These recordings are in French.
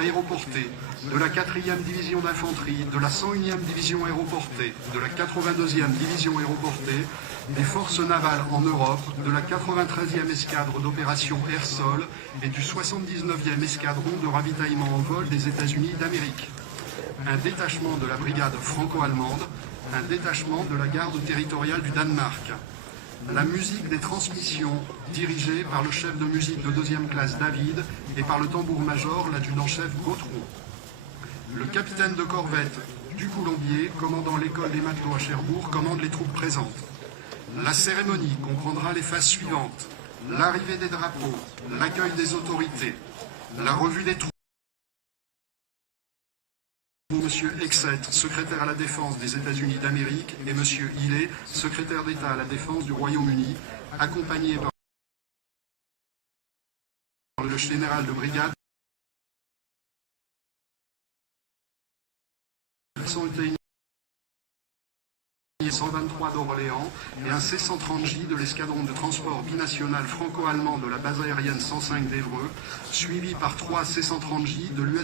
aéroportée, de la 4e division d'infanterie, de la 101e division aéroportée, de la 82e division aéroportée, des forces navales en Europe, de la 93e escadre d'opération air-sol et du 79e escadron de ravitaillement en vol des États-Unis d'Amérique. Un détachement de la brigade franco-allemande, un détachement de la garde territoriale du Danemark. La musique des transmissions, dirigée par le chef de musique de 2e classe David et par le tambour-major, l'adjudant-chef Gautron. Le capitaine de corvette du Colombier, commandant l'école des matelots à Cherbourg, commande les troupes présentes. La cérémonie comprendra les phases suivantes: l'arrivée des drapeaux, l'accueil des autorités, la revue des troupes. Monsieur Hegseth, secrétaire à la Défense des États-Unis d'Amérique, et Monsieur Hillet, secrétaire d'État à la Défense du Royaume-Uni, accompagné par le général de brigade 123 d'Orléans et un C-130J de l'escadron de transport binational franco-allemand de la base aérienne 105 d'Évreux, suivi par 3 C-130J de l'US.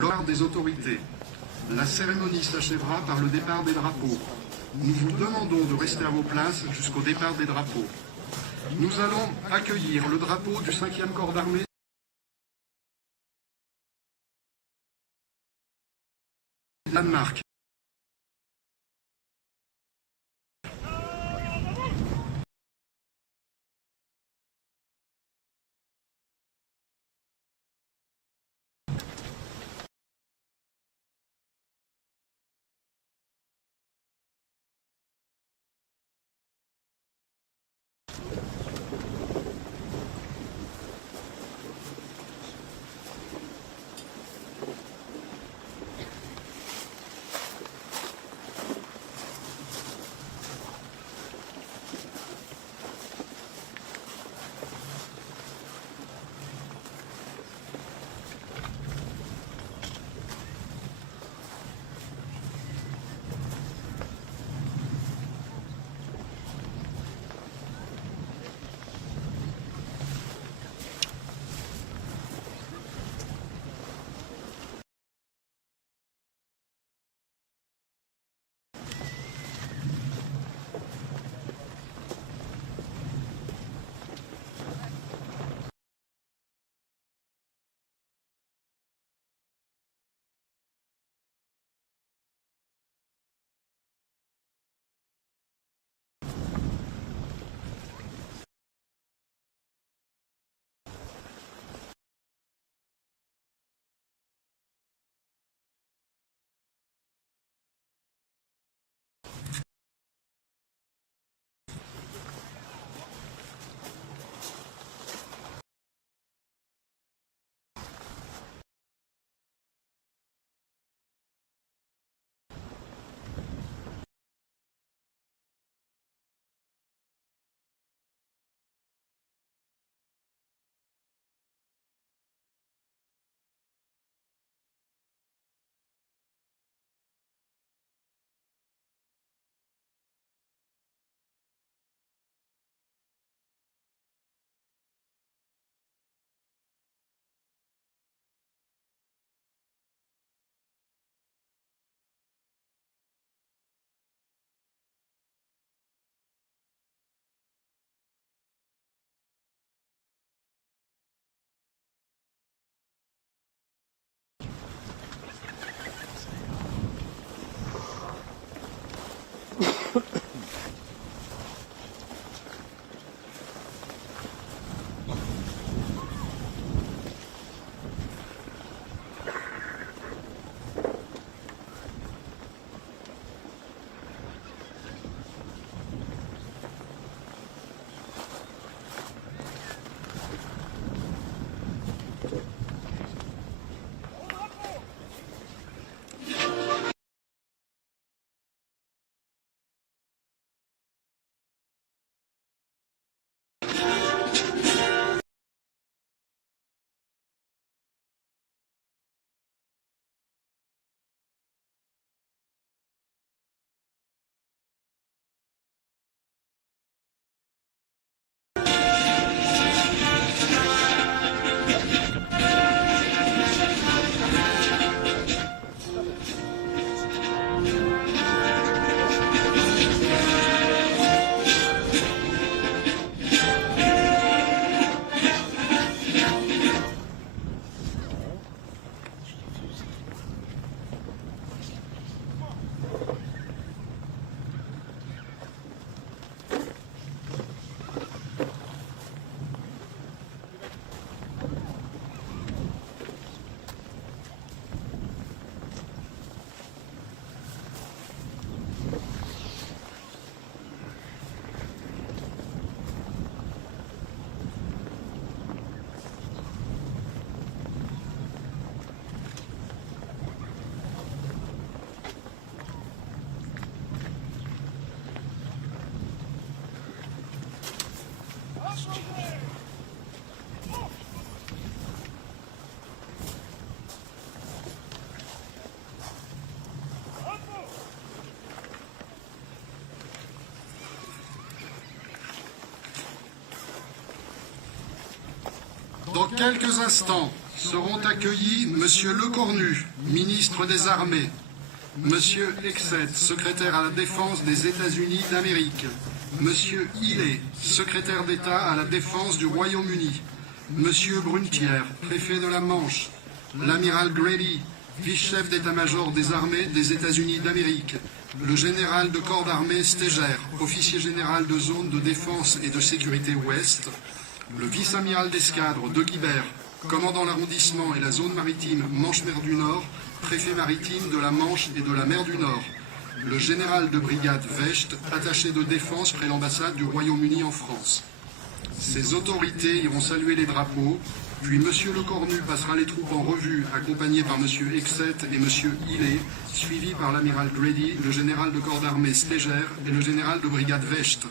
Lors des autorités, la cérémonie s'achèvera par le départ des drapeaux. Nous vous demandons de rester à vos places jusqu'au départ des drapeaux. Nous allons accueillir le drapeau du 5e corps d'armée du Danemark. quelques instants seront accueillis Monsieur Lecornu, ministre des Armées, Monsieur Hegseth, secrétaire à la Défense des États-Unis d'Amérique, Monsieur Hillet, secrétaire d'État à la Défense du Royaume-Uni, Monsieur Brunetière, préfet de la Manche, l'amiral Grady, vice-chef d'état-major des armées des États-Unis d'Amérique, le général de corps d'armée Stéger, officier général de zone de défense et de sécurité ouest, le vice-amiral d'escadre de Guibert, commandant l'arrondissement et la zone maritime Manche-Mer du Nord, préfet maritime de la Manche et de la Mer du Nord, le général de brigade Vecht, attaché de défense près l'ambassade du Royaume-Uni en France. Ces autorités iront saluer les drapeaux, puis M. Lecornu passera les troupes en revue, accompagné par M. Hegseth et M. Hillet, suivi par l'amiral Grady, le général de corps d'armée Stéger et le général de brigade Vecht.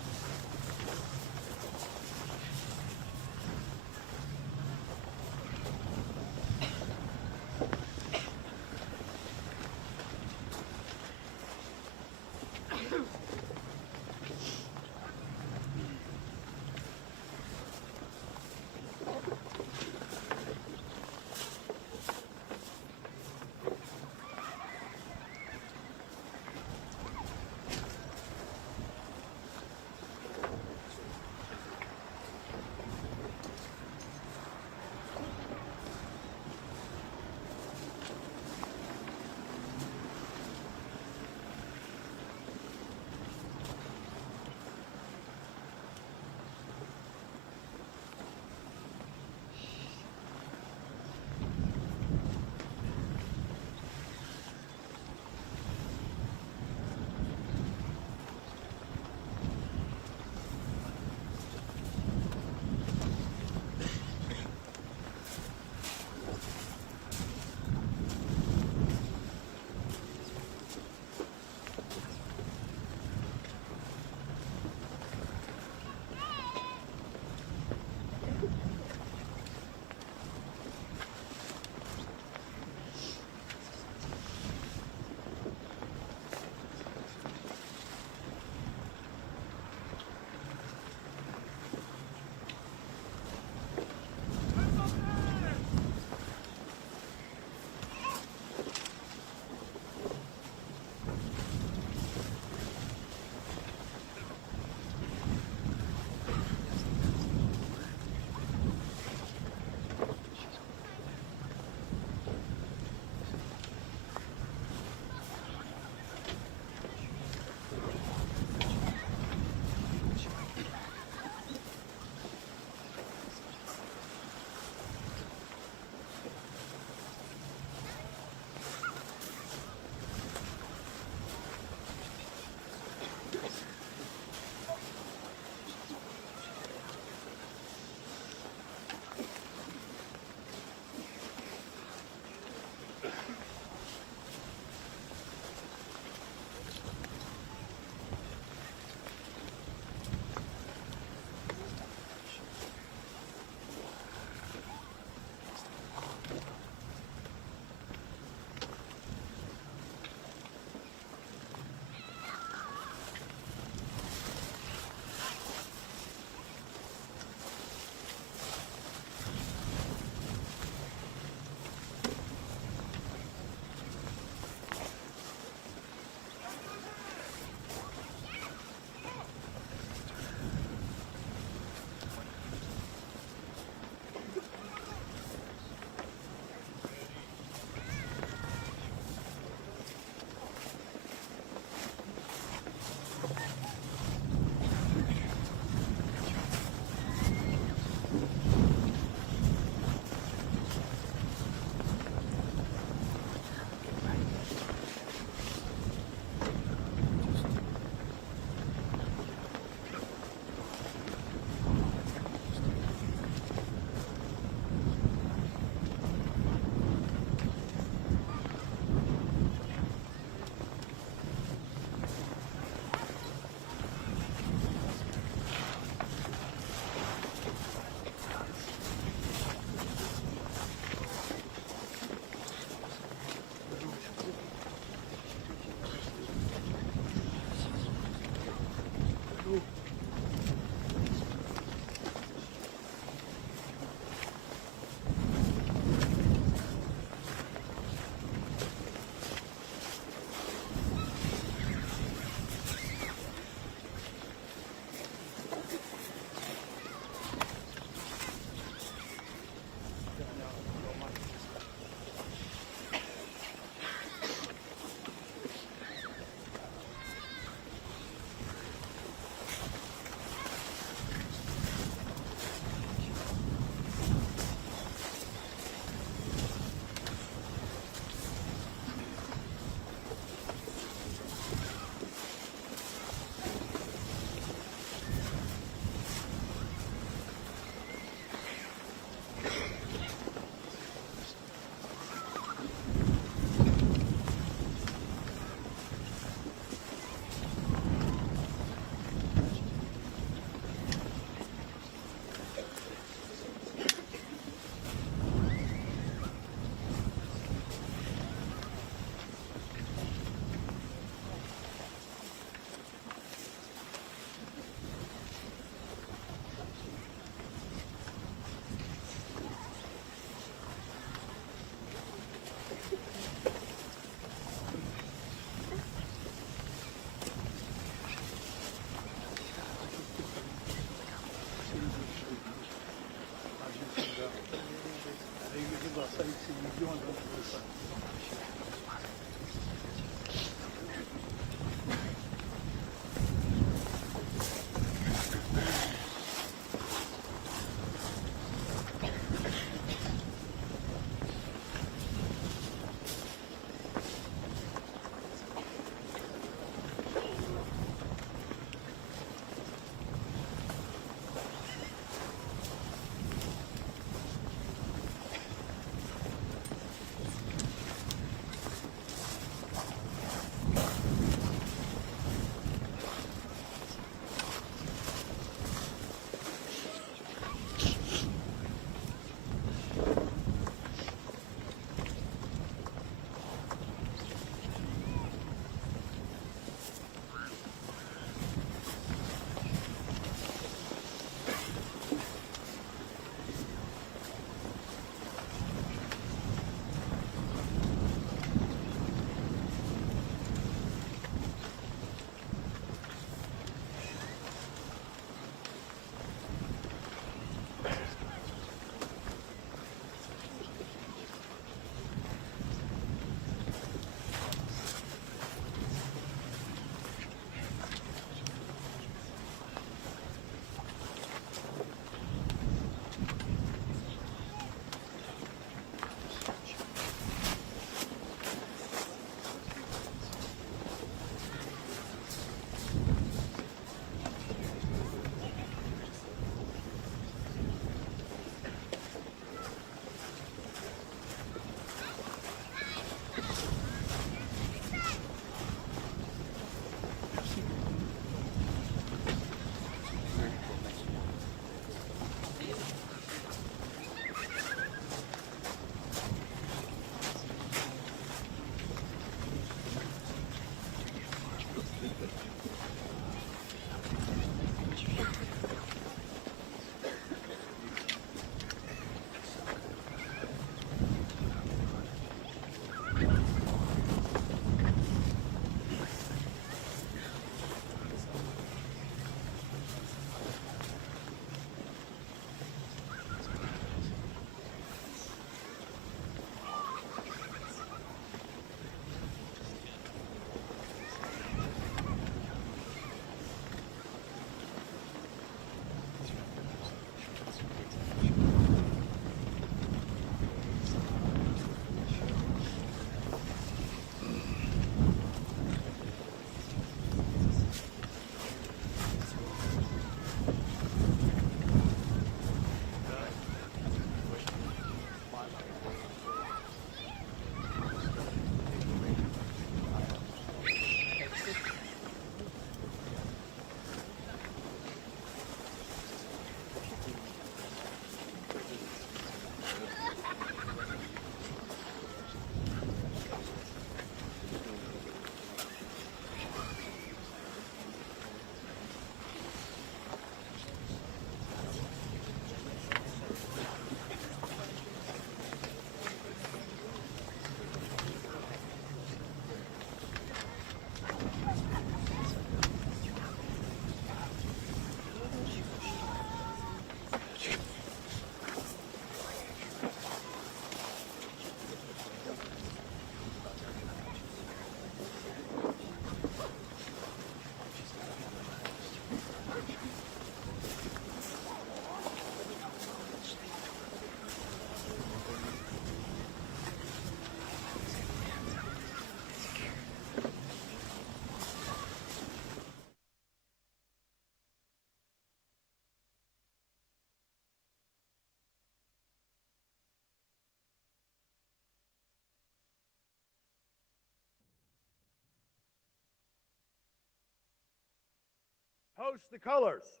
Hoist the colors.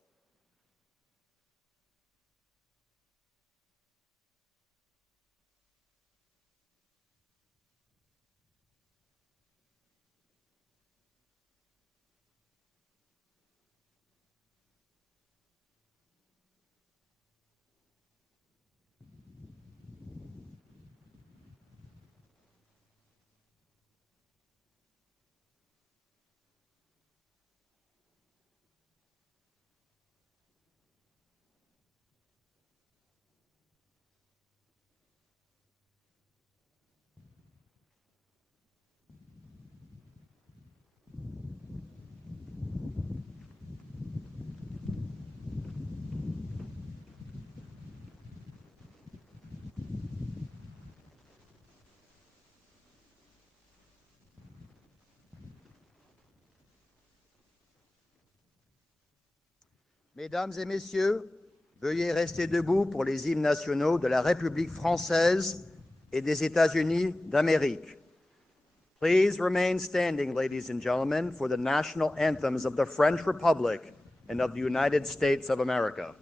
Mesdames et Messieurs, veuillez rester debout pour les hymnes nationaux de la République française et des États-Unis d'Amérique. Please remain standing, ladies and gentlemen, for the national anthems of the French Republic and of the United States of America.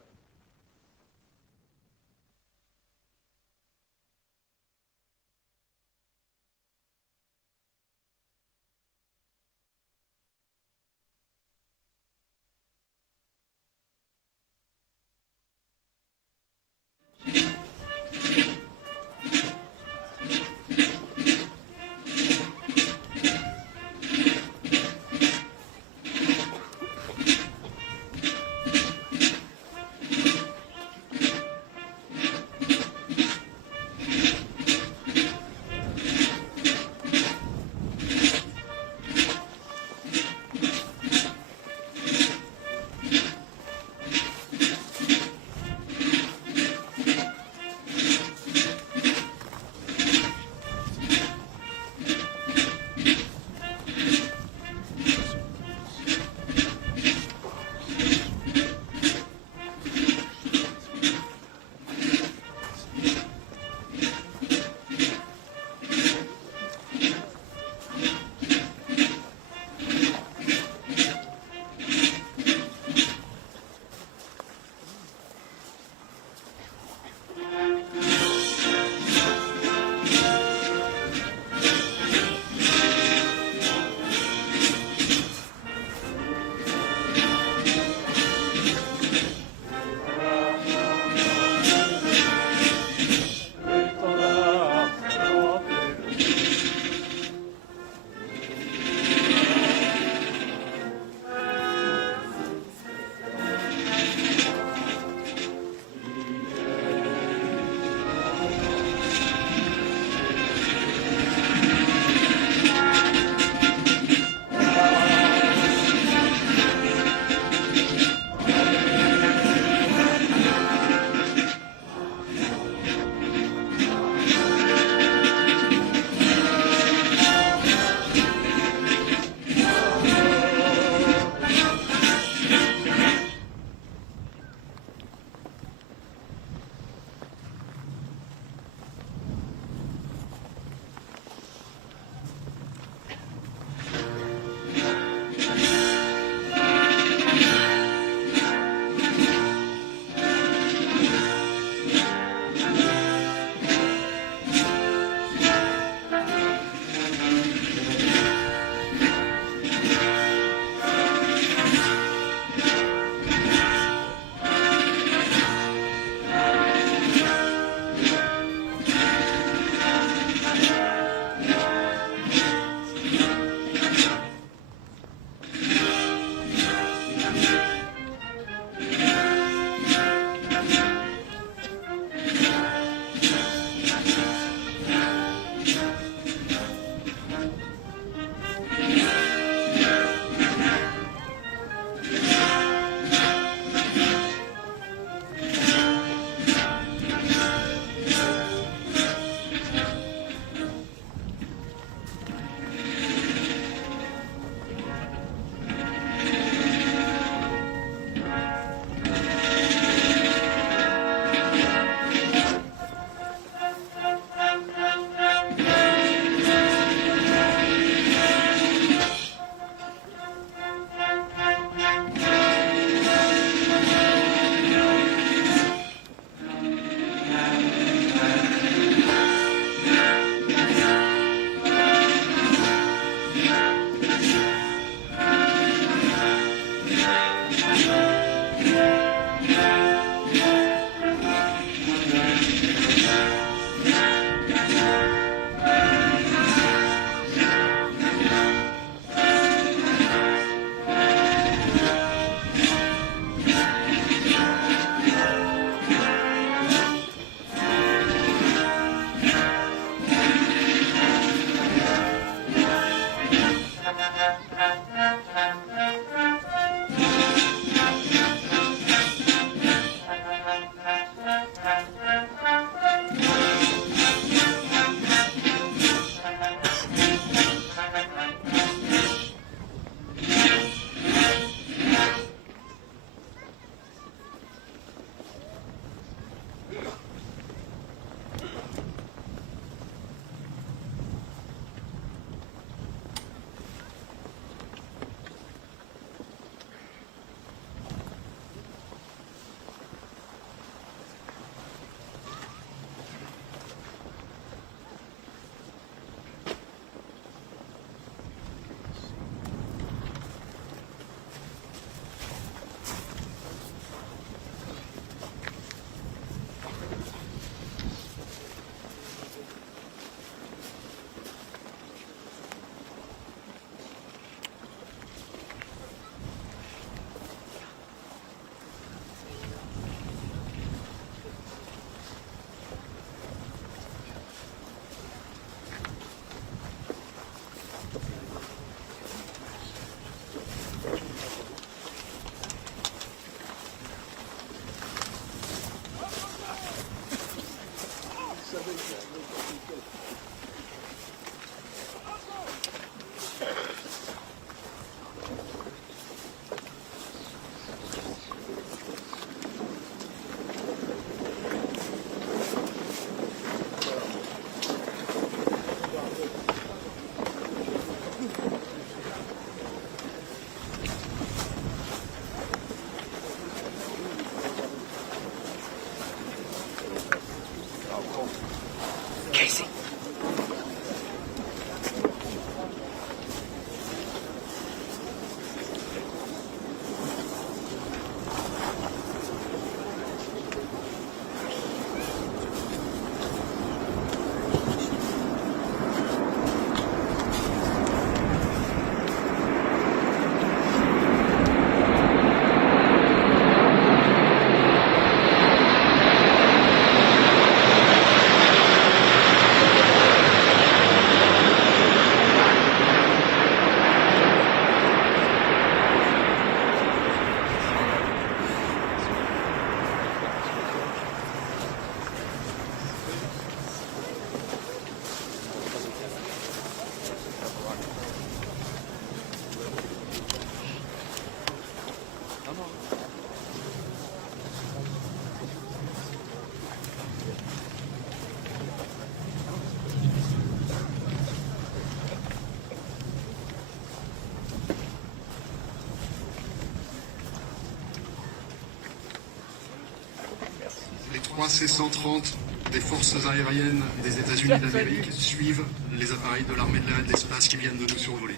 3C-130 des forces aériennes des États-Unis d'Amérique suivent les appareils de l'armée de l'air et de l'espace qui viennent de nous survoler.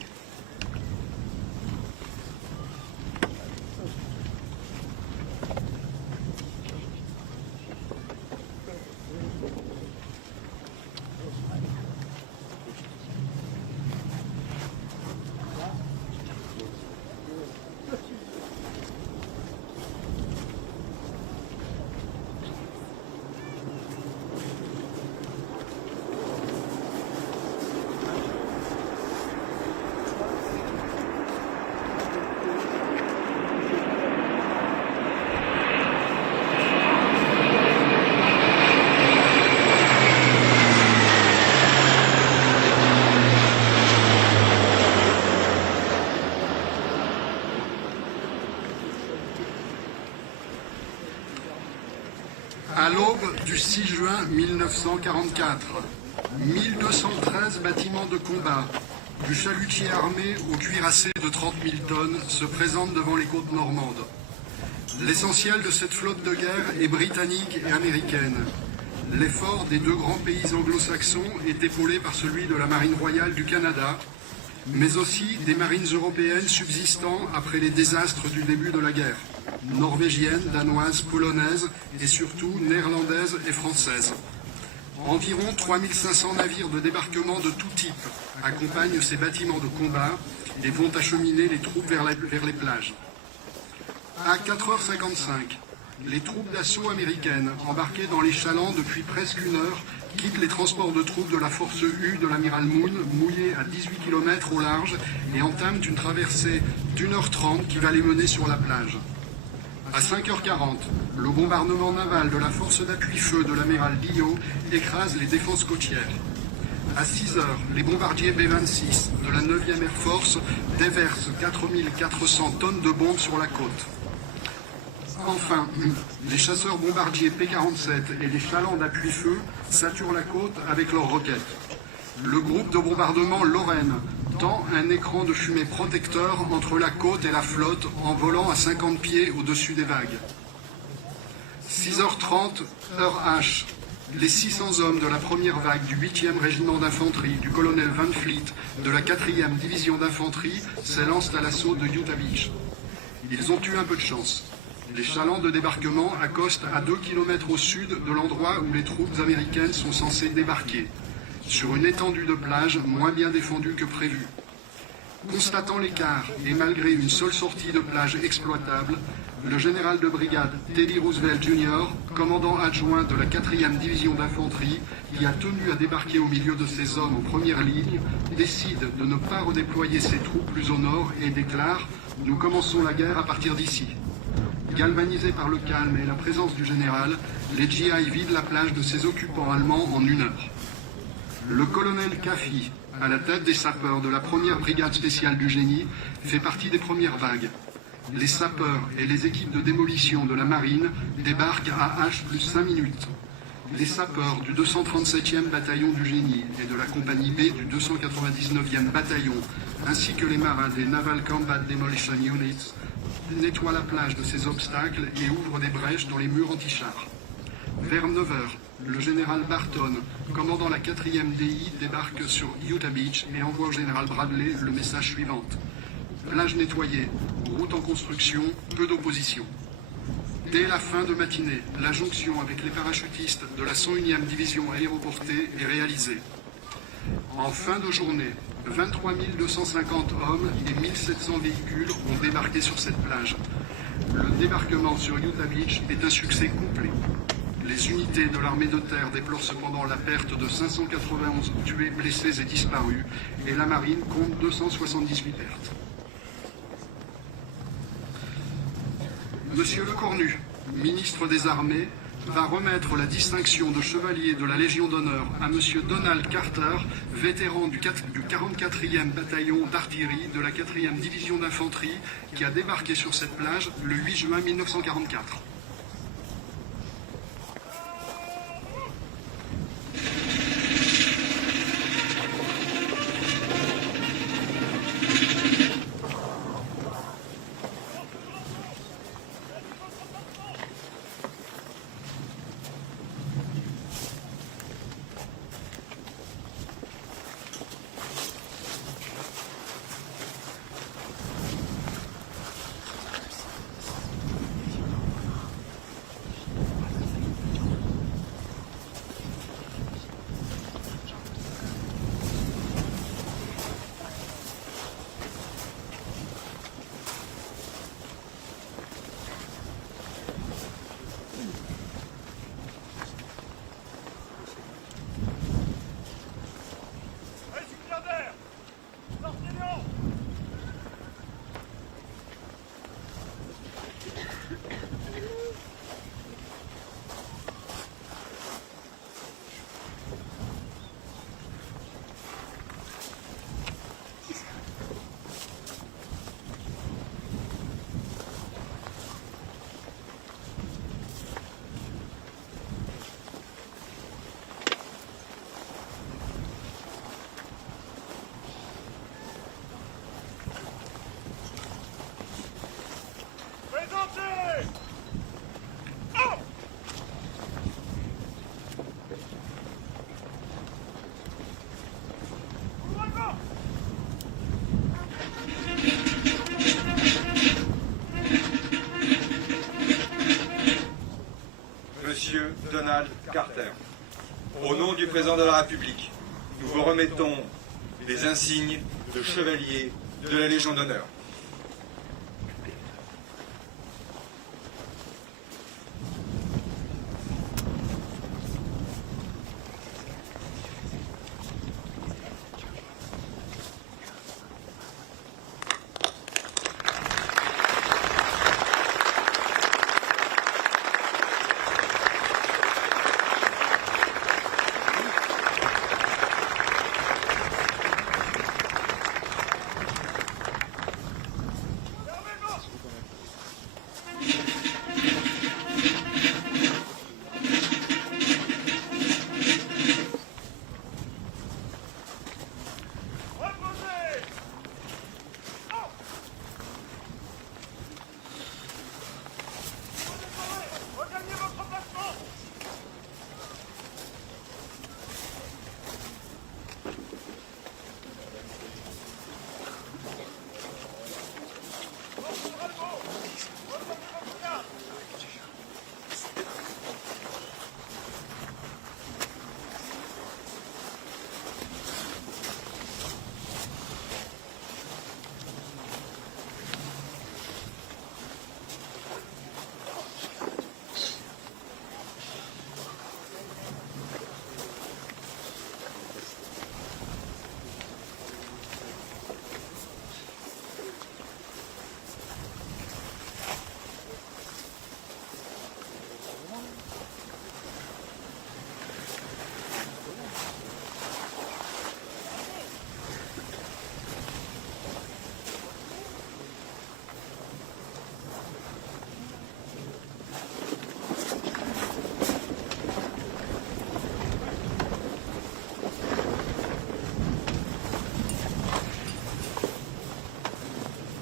À l'aube du 6 juin 1944, 1213 bâtiments de combat, du chalutier armé au cuirassé de 30 000 tonnes, se présentent devant les côtes normandes. L'essentiel de cette flotte de guerre est britannique et américaine. L'effort des deux grands pays anglo-saxons est épaulé par celui de la Marine royale du Canada, mais aussi des marines européennes subsistant après les désastres du début de la guerre, norvégiennes, danoises, polonaises et surtout néerlandaises et françaises. Environ 3500 navires de débarquement de tout type accompagnent ces bâtiments de combat et vont acheminer les troupes vers les plages. À 4h55, les troupes d'assaut américaines, embarquées dans les chalands depuis presque une heure, quittent les transports de troupes de la force U de l'amiral Moon, mouillés à 18 km au large, et entament une traversée d'1h30 qui va les mener sur la plage. À 5h40, le bombardement naval de la force d'appui-feu de l'amiral Lio écrase les défenses côtières. À 6h, les bombardiers B-26 de la 9e Air Force déversent 4400 tonnes de bombes sur la côte. Enfin, les chasseurs bombardiers P-47 et les chalands d'appui-feu saturent la côte avec leurs roquettes. Le groupe de bombardement Lorraine tend un écran de fumée protecteur entre la côte et la flotte en volant à 50 pieds au-dessus des vagues. 6h30, heure H. Les 600 hommes de la première vague du 8e régiment d'infanterie du colonel Van Fleet de la 4e division d'infanterie s'élancent à l'assaut de Utah Beach. Ils ont eu un peu de chance. Les chalands de débarquement accostent à 2 km au sud de l'endroit où les troupes américaines sont censées débarquer, sur une étendue de plage moins bien défendue que prévu. Constatant l'écart et malgré une seule sortie de plage exploitable, le général de brigade Teddy Roosevelt Jr., commandant adjoint de la 4e division d'infanterie, qui a tenu à débarquer au milieu de ses hommes aux premières lignes, décide de ne pas redéployer ses troupes plus au nord et déclare « Nous commençons la guerre à partir d'ici ». Galvanisés par le calme et la présence du général, les GI vident la plage de ses occupants allemands en 1 heure. Le colonel Caffey, à la tête des sapeurs de la première brigade spéciale du génie, fait partie des premières vagues. Les sapeurs et les équipes de démolition de la marine débarquent à H plus 5 minutes. Les sapeurs du 237e bataillon du génie et de la compagnie B du 299e bataillon, ainsi que les marins des Naval Combat Demolition Units, nettoient la plage de ces obstacles et ouvrent des brèches dans les murs anti-chars. Vers 9h, le général Barton, commandant la 4e DI, débarque sur Utah Beach et envoie au général Bradley le message suivant. Plage nettoyée, route en construction, peu d'opposition. Dès la fin de matinée, la jonction avec les parachutistes de la 101e division aéroportée est réalisée. En fin de journée, 23 250 hommes et 1700 véhicules ont débarqué sur cette plage. Le débarquement sur Utah Beach est un succès complet. Les unités de l'armée de terre déplorent cependant la perte de 591 tués, blessés et disparus, et la marine compte 278 pertes. Monsieur Lecornu, ministre des Armées, va remettre la distinction de chevalier de la Légion d'honneur à Monsieur Donald Carter, vétéran du 44e bataillon d'artillerie de la 4e division d'infanterie, qui a débarqué sur cette plage le 8 juin 1944. Carter. Au nom du président de la République, nous vous remettons les insignes de chevalier de la Légion d'honneur.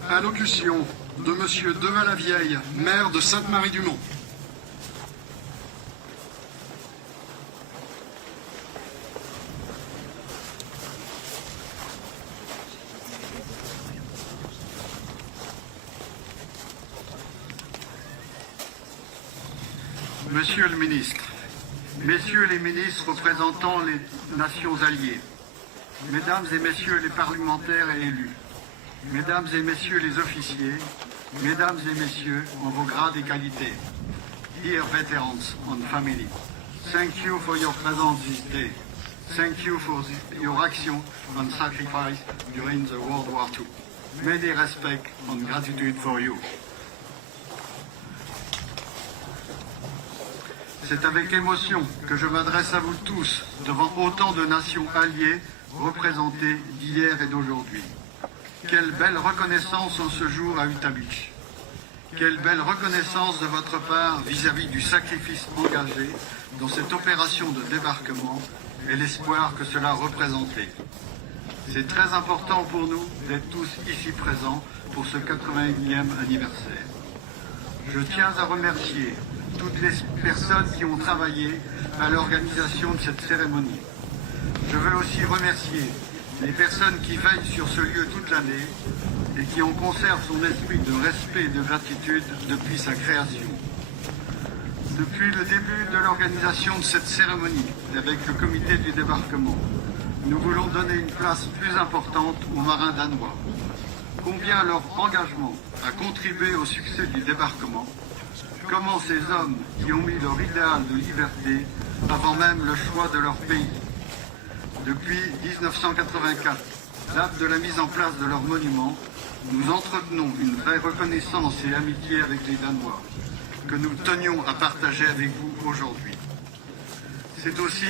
Allocution de Monsieur Deval-la-Vieille, maire de Sainte-Marie-du-Mont. Monsieur le ministre, Messieurs les ministres représentant les nations alliées, Mesdames et Messieurs les parlementaires et élus, Mesdames et Messieurs les officiers, Mesdames et Messieurs en vos grades et qualités, dear veterans and family, thank you for your presence this day. Thank you for your action and sacrifice during the World War II. Many respect and gratitude for you. C'est avec émotion que je m'adresse à vous tous devant autant de nations alliées représentées d'hier et d'aujourd'hui. Quelle belle reconnaissance en ce jour à Utah Beach. Quelle belle reconnaissance de votre part vis-à-vis du sacrifice engagé dans cette opération de débarquement et l'espoir que cela représentait. C'est très important pour nous d'être tous ici présents pour ce 80e anniversaire. Je tiens à remercier toutes les personnes qui ont travaillé à l'organisation de cette cérémonie. Je veux aussi remercier les personnes qui veillent sur ce lieu toute l'année et qui en conservent son esprit de respect et de gratitude depuis sa création. Depuis le début de l'organisation de cette cérémonie, avec le comité du débarquement, nous voulons donner une place plus importante aux marins danois. Combien leur engagement a contribué au succès du débarquement, comment ces hommes qui ont mis leur idéal de liberté avant même le choix de leur pays. Depuis 1984, date de la mise en place de leur monument, nous entretenons une vraie reconnaissance et amitié avec les Danois, que nous tenions à partager avec vous aujourd'hui. C'est aussi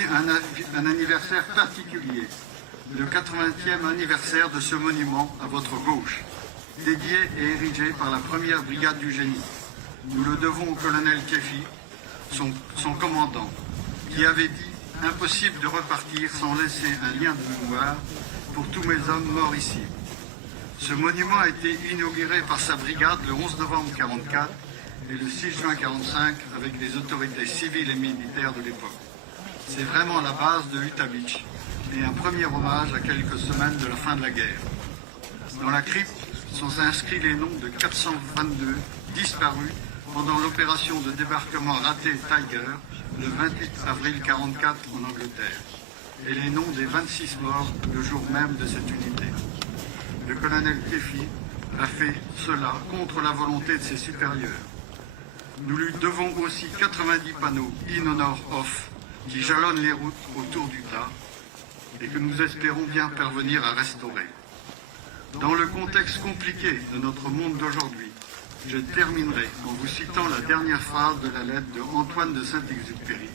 un anniversaire particulier, le 80e anniversaire de ce monument à votre gauche, dédié et érigé par la première brigade du génie. Nous le devons au colonel Kefi, son commandant, qui avait dit « Impossible de repartir sans laisser un lien de mémoire pour tous mes hommes morts ici ». Ce monument a été inauguré par sa brigade le 11 novembre 1944 et le 6 juin 1945 avec les autorités civiles et militaires de l'époque. C'est vraiment la base de Utah Beach et un premier hommage à quelques semaines de la fin de la guerre. Dans la crypte sont inscrits les noms de 422 disparus pendant l'opération de débarquement ratée Tiger le 28 avril 1944 en Angleterre, et les noms des 26 morts le jour même de cette unité. Le colonel Kefi a fait cela contre la volonté de ses supérieurs. Nous lui devons aussi 90 panneaux In Honor Off qui jalonnent les routes autour du tas et que nous espérons bien parvenir à restaurer. Dans le contexte compliqué de notre monde d'aujourd'hui, je terminerai en vous citant la dernière phrase de la lettre de Antoine de Saint-Exupéry,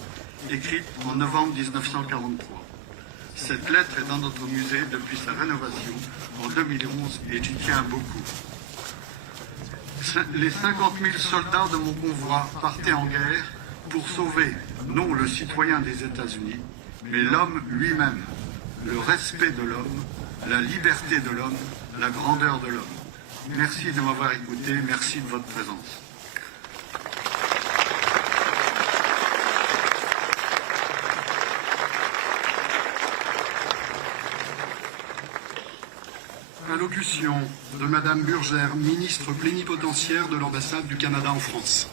écrite en novembre 1943. Cette lettre est dans notre musée depuis sa rénovation en 2011 et j'y tiens beaucoup. Les 50 000 soldats de mon convoi partaient en guerre pour sauver, non le citoyen des États-Unis, mais l'homme lui-même, le respect de l'homme, la liberté de l'homme, la grandeur de l'homme. Merci de m'avoir écouté, merci de votre présence. Allocution de Madame Burgère, ministre plénipotentiaire de l'ambassade du Canada en France.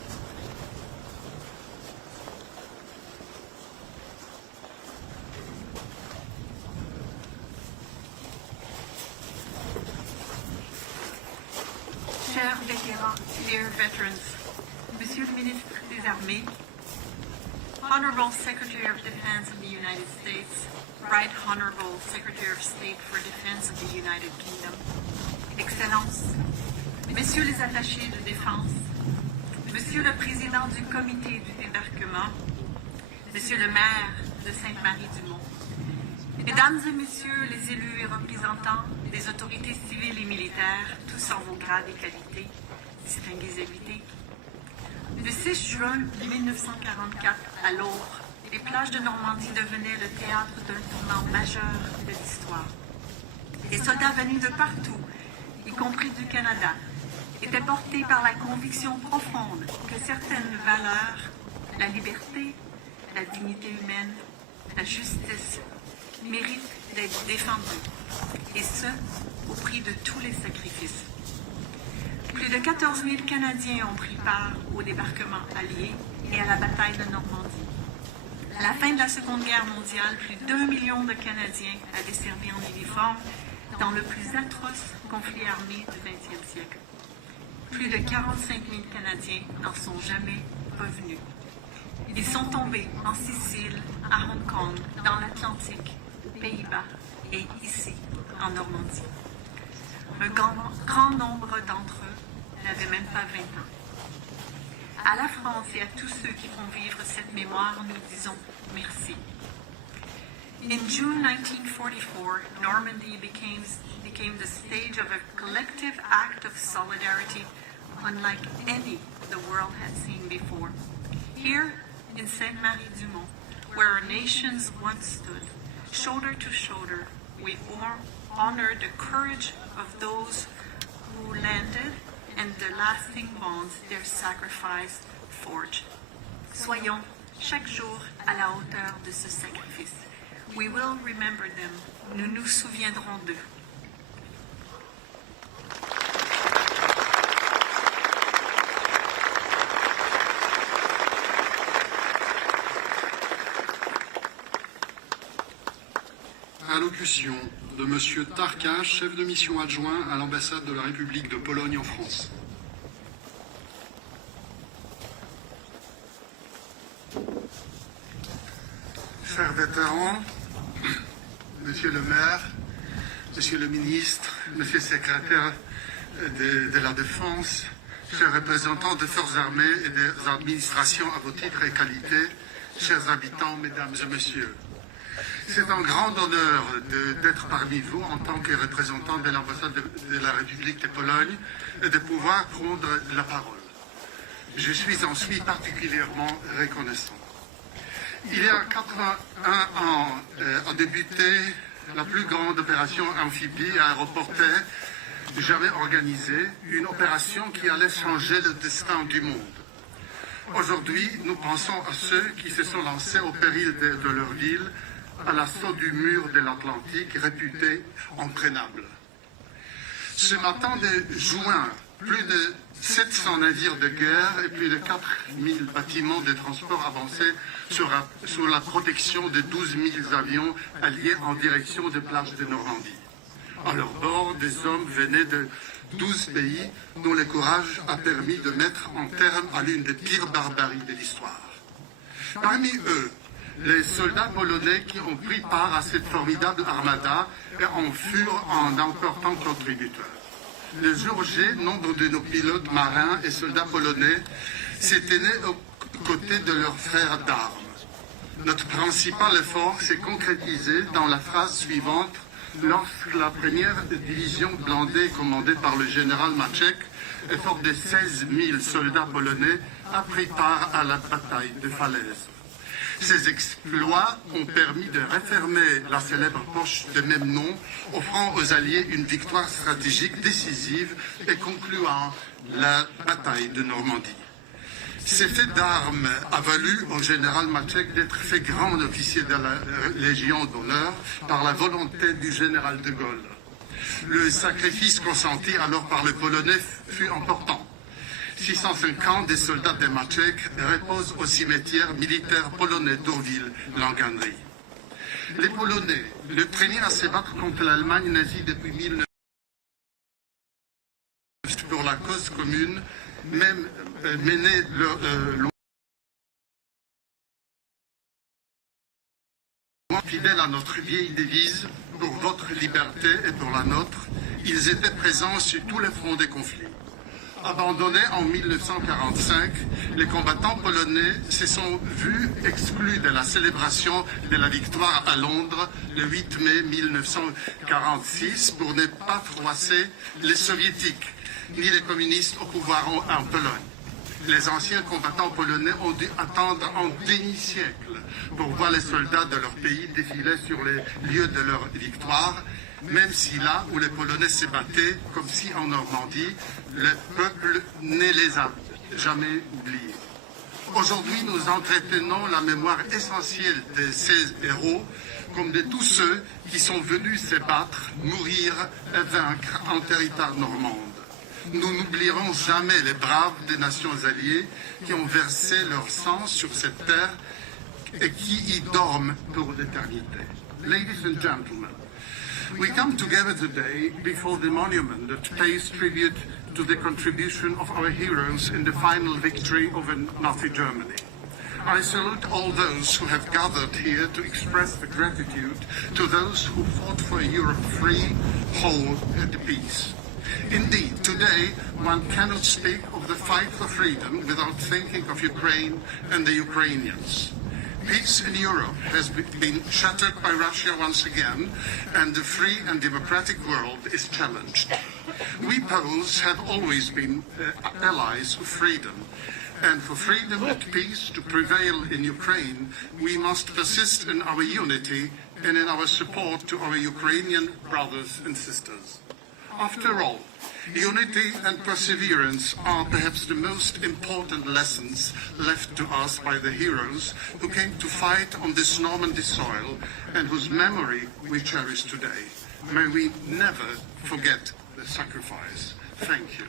Chers vétérans, dear veterans, Monsieur le ministre des Armées, Honorable Secretary of Defense of the United States, Right Honorable Secretary of State for Defense of the United Kingdom, Excellences, Messieurs les attachés de défense, Monsieur le Président du Comité du débarquement, Monsieur le maire de Sainte-Marie-du-Mont, Mesdames et Messieurs les élus et représentants des autorités civiles et militaires, tous en vos grades et qualités, distingués invités, le 6 juin 1944, à l'aube, les plages de Normandie devenaient le théâtre d'un tournant majeur de l'histoire. Les soldats venus de partout, y compris du Canada, étaient portés par la conviction profonde que certaines valeurs, la liberté, la dignité humaine, la justice, méritent d'être défendues, et ce, au prix de tous les sacrifices. Plus de 14 000 Canadiens ont pris part au débarquement allié et à la bataille de Normandie. À la fin de la Seconde Guerre mondiale, plus d'1 million de Canadiens avaient servi en uniforme dans le plus atroce conflit armé du XXe siècle. Plus de 45 000 Canadiens n'en sont jamais revenus. Ils sont tombés en Sicile, à Hong Kong, dans l'Atlantique, aux Pays-Bas et ici, en Normandie. Un grand nombre d'entre eux n'avaient même pas 20 ans. À la France et à tous ceux qui font vivre cette mémoire, nous disons merci. In June 1944, Normandy became the stage of a collective act of solidarity unlike any the world had seen before. Here in Sainte-Marie-du-Mont, where our nations once stood, shoulder to shoulder, we honor the courage of those who landed and the lasting bonds their sacrifice forged. Soyons chaque jour à la hauteur de ce sacrifice. We will remember them. Nous nous souviendrons d'eux. Allocution de Monsieur Tarka, chef de mission adjoint à l'ambassade de la République de Pologne en France. Chers vétérans, Monsieur le maire, Monsieur le ministre, Monsieur le secrétaire de la Défense, chers représentants des forces armées et des administrations à vos titres et qualités, chers habitants, mesdames et messieurs. C'est un grand honneur d'être parmi vous en tant que représentant de l'ambassade de la République de Pologne et de pouvoir prendre la parole. Je suis particulièrement reconnaissant. Il y a 81 ans a débuté la plus grande opération amphibie aéroportée jamais organisée, une opération qui allait changer le destin du monde. Aujourd'hui, nous pensons à ceux qui se sont lancés au péril de leur ville à l'assaut du mur de l'Atlantique réputé imprenable. Ce matin de juin Plus de 700 navires de guerre et plus de 4000 bâtiments de transport avancés sous la protection de 12 000 avions alliés en direction des plages de Normandie. À leur bord, des hommes venaient de 12 pays dont le courage a permis de mettre en terme à l'une des pires barbaries de l'histoire. Parmi eux, les soldats polonais qui ont pris part à cette formidable armada et en furent un important contributeur. Le jour J, nombre de nos pilotes marins et soldats polonais s'étaient nés aux côtés de leurs frères d'armes. Notre principal effort s'est concrétisé dans la phrase suivante lorsque la première division blindée commandée par le général Maczek, effort de 16 000 soldats polonais, a pris part à la bataille de Falaise. Ces exploits ont permis de refermer la célèbre poche de même nom, offrant aux Alliés une victoire stratégique décisive et concluant la bataille de Normandie. Ces faits d'armes a valu au général Maczek d'être fait grand officier de la Légion d'honneur par la volonté du général de Gaulle. Le sacrifice consenti alors par les Polonais fut important. 650 des soldats de Maczek reposent au cimetière militaire polonais d'Orville-Langannerie. Les Polonais, le premiers à se battre contre l'Allemagne nazie depuis 1900 pour la cause commune, même mené fidèles à notre vieille devise « Pour votre liberté et pour la nôtre », ils étaient présents sur tous les fronts des conflits. Abandonnés en 1945, les combattants polonais se sont vus exclus de la célébration de la victoire à Londres le 8 mai 1946 pour ne pas froisser les soviétiques ni les communistes au pouvoir en Pologne. Les anciens combattants polonais ont dû attendre un demi-siècle pour voir les soldats de leur pays défiler sur les lieux de leur victoire, même si là où les Polonais se battaient, comme si en Normandie, le peuple ne les a jamais oubliés. Aujourd'hui, nous entretenons la mémoire essentielle de ces héros, comme de tous ceux qui sont venus se battre, mourir et vaincre en territoire normande. Nous n'oublierons jamais les braves des nations alliées qui ont versé leur sang sur cette terre et qui y dorment pour l'éternité. Ladies and gentlemen, we come together today before the monument that pays tribute to the contribution of our heroes in the final victory over Nazi Germany. I salute all those who have gathered here to express the gratitude to those who fought for a Europe free, whole and peace. Indeed, today one cannot speak of the fight for freedom without thinking of Ukraine and the Ukrainians. Peace in Europe has been shattered by Russia once again, and the free and democratic world is challenged. We Poles have always been allies of freedom, and for freedom and peace to prevail in Ukraine, we must persist in our unity and in our support to our Ukrainian brothers and sisters. After all, unity and perseverance are perhaps the most important lessons left to us by the heroes who came to fight on this Normandy soil and whose memory we cherish today. May we never forget the sacrifice. Thank you.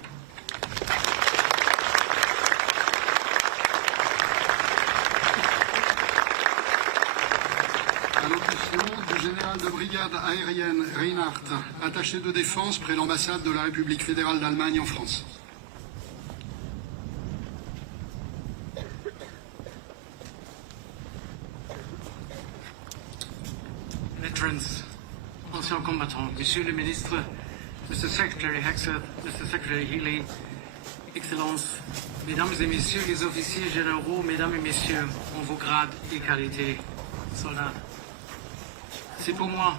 Allocution du général de brigade aérienne Reinhardt, attaché de défense près l'ambassade de la République fédérale d'Allemagne en France. Veterans, anciens combattants, Monsieur le ministre, Mr. Secretary Hegseth, Mr. Secretary Healy, Excellences, Mesdames et Messieurs les officiers généraux, Mesdames et Messieurs, en vos grades et qualités, soldats. C'est pour moi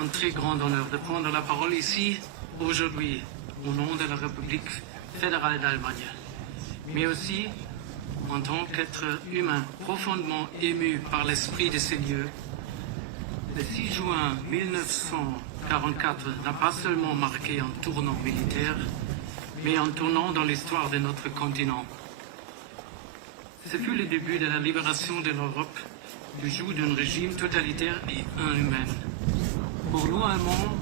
un très grand honneur de prendre la parole ici, aujourd'hui, au nom de la République fédérale d'Allemagne, mais aussi en tant qu'être humain profondément ému par l'esprit de ces lieux. Le 6 juin 1944 n'a pas seulement marqué un tournant militaire, mais un tournant dans l'histoire de notre continent. Ce fut le début de la libération de l'Europe du joug d'un régime totalitaire et inhumain. Pour nous Allemands,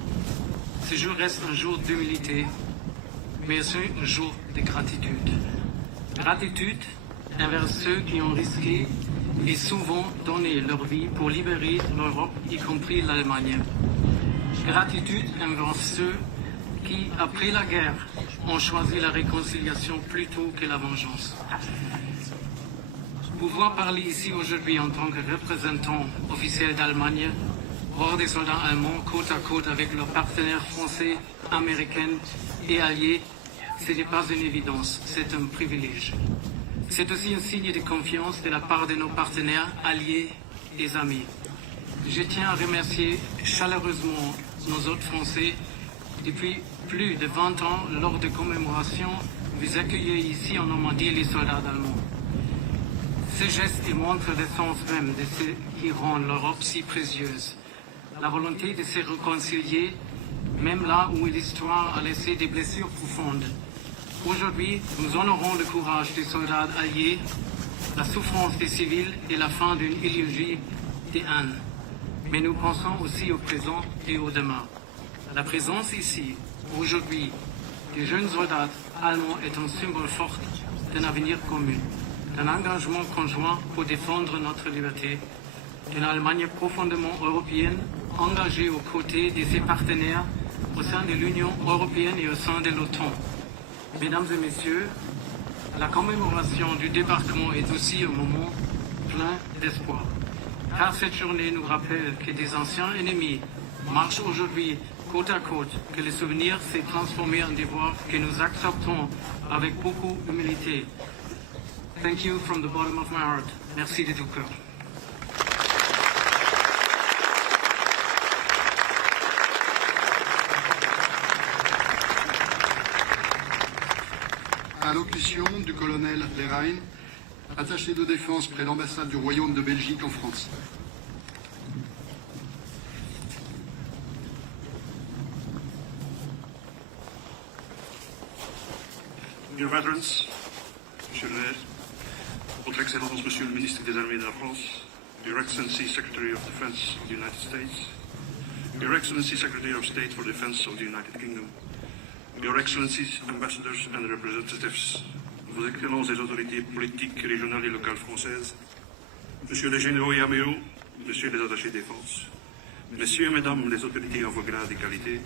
ce jour reste un jour d'humilité, mais aussi un jour de gratitude. Gratitude envers ceux qui ont risqué et souvent donné leur vie pour libérer l'Europe, y compris l'Allemagne. Gratitude envers ceux qui, après la guerre, ont choisi la réconciliation plutôt que la vengeance. Pouvoir parler ici aujourd'hui en tant que représentant officiel d'Allemagne, voir des soldats allemands côte à côte avec leurs partenaires français, américains et alliés, ce n'est pas une évidence, c'est un privilège. C'est aussi un signe de confiance de la part de nos partenaires, alliés et amis. Je tiens à remercier chaleureusement nos hôtes français. Depuis plus de 20 ans, lors de commémorations, vous accueillez ici en Normandie les soldats allemands. Ce geste montre le sens même de ce qui rend l'Europe si précieuse. La volonté de se réconcilier, même là où l'histoire a laissé des blessures profondes. Aujourd'hui, nous honorons le courage des soldats alliés, la souffrance des civils et la fin d'une idéologie de haine. Mais nous pensons aussi au présent et au demain. La présence ici, aujourd'hui, des jeunes soldats allemands est un symbole fort d'un avenir commun, d'un engagement conjoint pour défendre notre liberté, d'une Allemagne profondément européenne, engagée aux côtés de ses partenaires au sein de l'Union européenne et au sein de l'OTAN. Mesdames et messieurs, la commémoration du débarquement est aussi un moment plein d'espoir. Car cette journée nous rappelle que des anciens ennemis marchent aujourd'hui côte à côte, que le souvenir s'est transformé en devoir que nous acceptons avec beaucoup d'humilité. Thank you from the bottom of my heart. Merci de tout cœur. Allocution du colonel Lerain, attaché de défense près l'ambassade du Royaume de Belgique en France. Dear veterans, Monsieur le Maire, Votre Excellence, Monsieur le Ministre des Armées de la France, Your Excellency, Secretary of Defense of the United States, Your Excellency, Secretary of State for Defense of the United Kingdom, Your Excellencies, Ambassadors and Representatives, Vos Excellences les autorités politiques, régionales et locales françaises, Monsieur les généraux et améaux, Messieurs les attachés de défense, Messieurs et Mesdames les autorités en vos grades et qualités,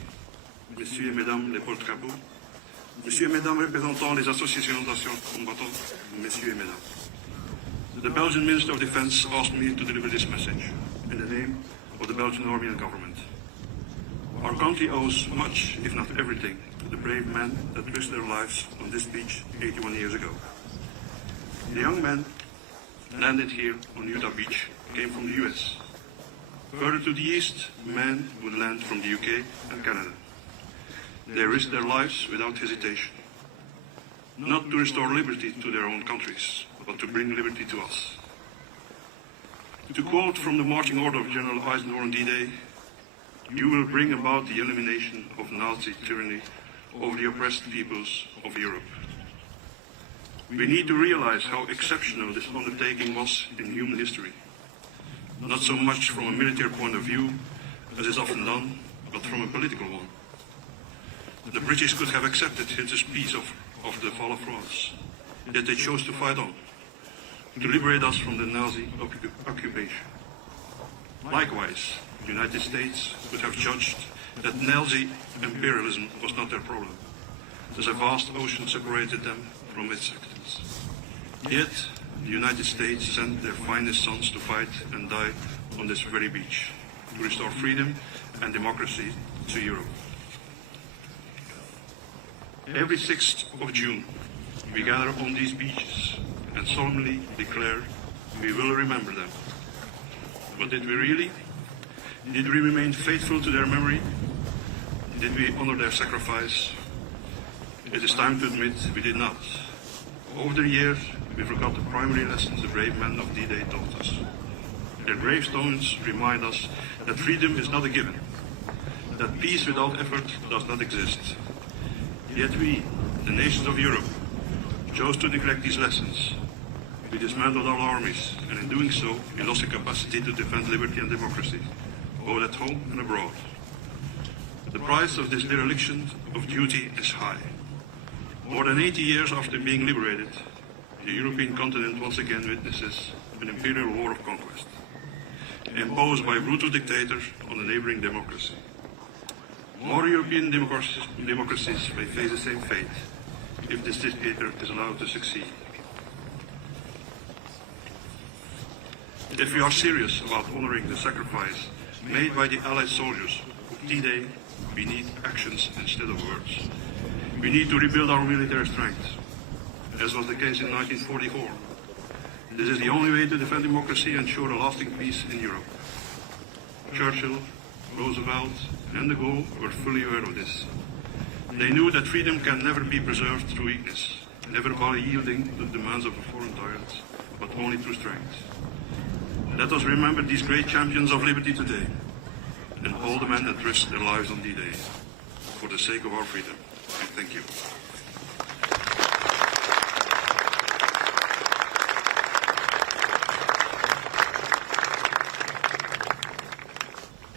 Messieurs et Mesdames les porte-drapeaux, Messieurs et Mesdames représentants des associations d'anciens combattants, Messieurs et Mesdames. The Belgian Minister of Defense asked me to deliver this message in the name of the Belgian Army and Government. Our country owes much, if not everything, to the brave men that risked their lives on this beach 81 years ago. The young men landed here on Utah Beach came from the US. Further to the east, men would land from the UK and Canada. They risked their lives without hesitation, not to restore liberty to their own countries, but to bring liberty to us. To quote from the marching order of General Eisenhower on D-Day, you will bring about the elimination of Nazi tyranny over the oppressed peoples of Europe. We need to realize how exceptional this undertaking was in human history. Not so much from a military point of view, as is often done, but from a political one. The British could have accepted Hitler's peace of the fall of France, yet they chose to fight on, to liberate us from the Nazi occupation. Likewise, the United States could have judged that Nazi imperialism was not their problem, as a vast ocean separated them from its victims. Yet, the United States sent their finest sons to fight and die on this very beach, to restore freedom and democracy to Europe. Every 6th of June, we gather on these beaches and solemnly declare we will remember them. But did we really? Did we remain faithful to their memory? Did we honor their sacrifice? It is time to admit we did not. Over the years, we forgot the primary lessons the brave men of D-Day taught us. Their gravestones remind us that freedom is not a given, that peace without effort does not exist. Yet we, the nations of Europe, chose to neglect these lessons. We dismantled our armies, and in doing so, we lost the capacity to defend liberty and democracy, both at home and abroad. The price of this dereliction of duty is high. More than 80 years after being liberated, the European continent once again witnesses an imperial war of conquest, imposed by brutal dictators on a neighboring democracy. More European democracies may face the same fate if this dictator is allowed to succeed. If we are serious about honoring the sacrifice made by the Allied soldiers of D-Day, we need actions instead of words. We need to rebuild our military strength, as was the case in 1944. This is the only way to defend democracy and ensure a lasting peace in Europe. Churchill, Roosevelt, and de Gaulle were fully aware of this. They knew that freedom can never be preserved through weakness, never by yielding to the demands of a foreign tyrant, but only through strength. Let us remember these great champions of liberty today, and all the men that risked their lives on D-Day, for the sake of our freedom. And thank you.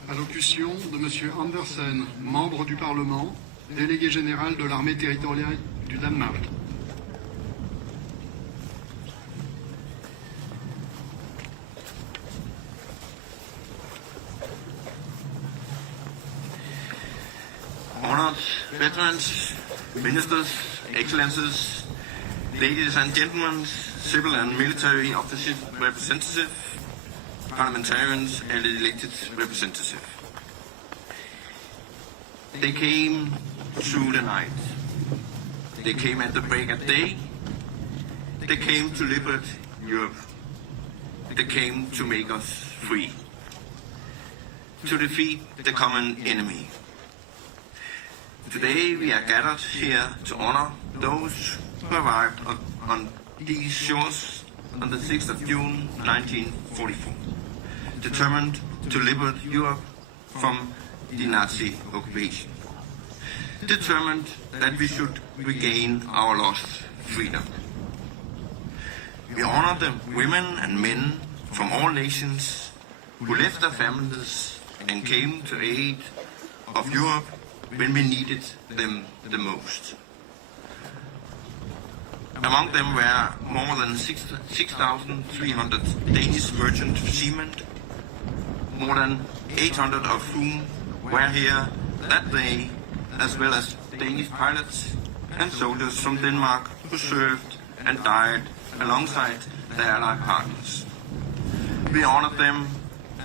Allocution de M. Andersen, membre du Parlement, délégué général de l'armée territoriale du Danemark. Honored veterans, ministers, excellencies, ladies and gentlemen, civil and military officers, representatives, parliamentarians and elected representatives. They came through the night. They came at the break of day. They came to liberate Europe. They came to make us free, to defeat the common enemy. Today we are gathered here to honor those who arrived on these shores on the 6th of June 1944, determined to liberate Europe from the Nazi occupation, determined that we should regain our lost freedom. We honor the women and men from all nations who left their families and came to aid of Europe when we needed them the most. Among them were more than 6,300 Danish merchant seamen, more than 800 of whom were here that day, as well as Danish pilots and soldiers from Denmark who served and died alongside their allied partners. We honored them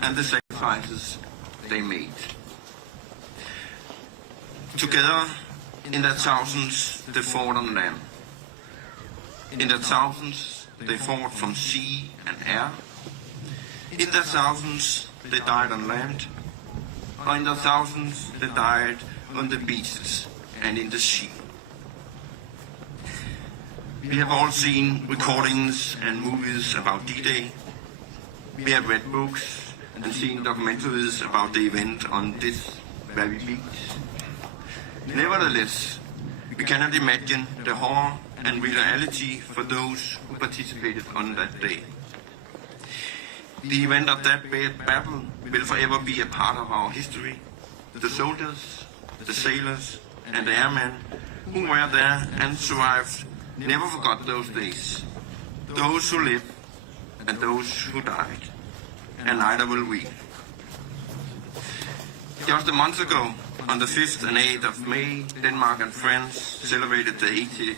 and the sacrifices they made. Together, in their thousands, they fought on land. In their thousands, they fought from sea and air. In their thousands, they died on land. Or in their thousands, they died on the beaches and in the sea. We have all seen recordings and movies about D-Day. We have read books and seen documentaries about the event on this very beach. Nevertheless, we cannot imagine the horror and reality for those who participated on that day. The event of that battle will forever be a part of our history. The soldiers, the sailors, and the airmen who were there and survived never forgot those days. Those who lived and those who died, and neither will we. Just a month ago, on the 5th and 8th of May, Denmark and France celebrated the 80th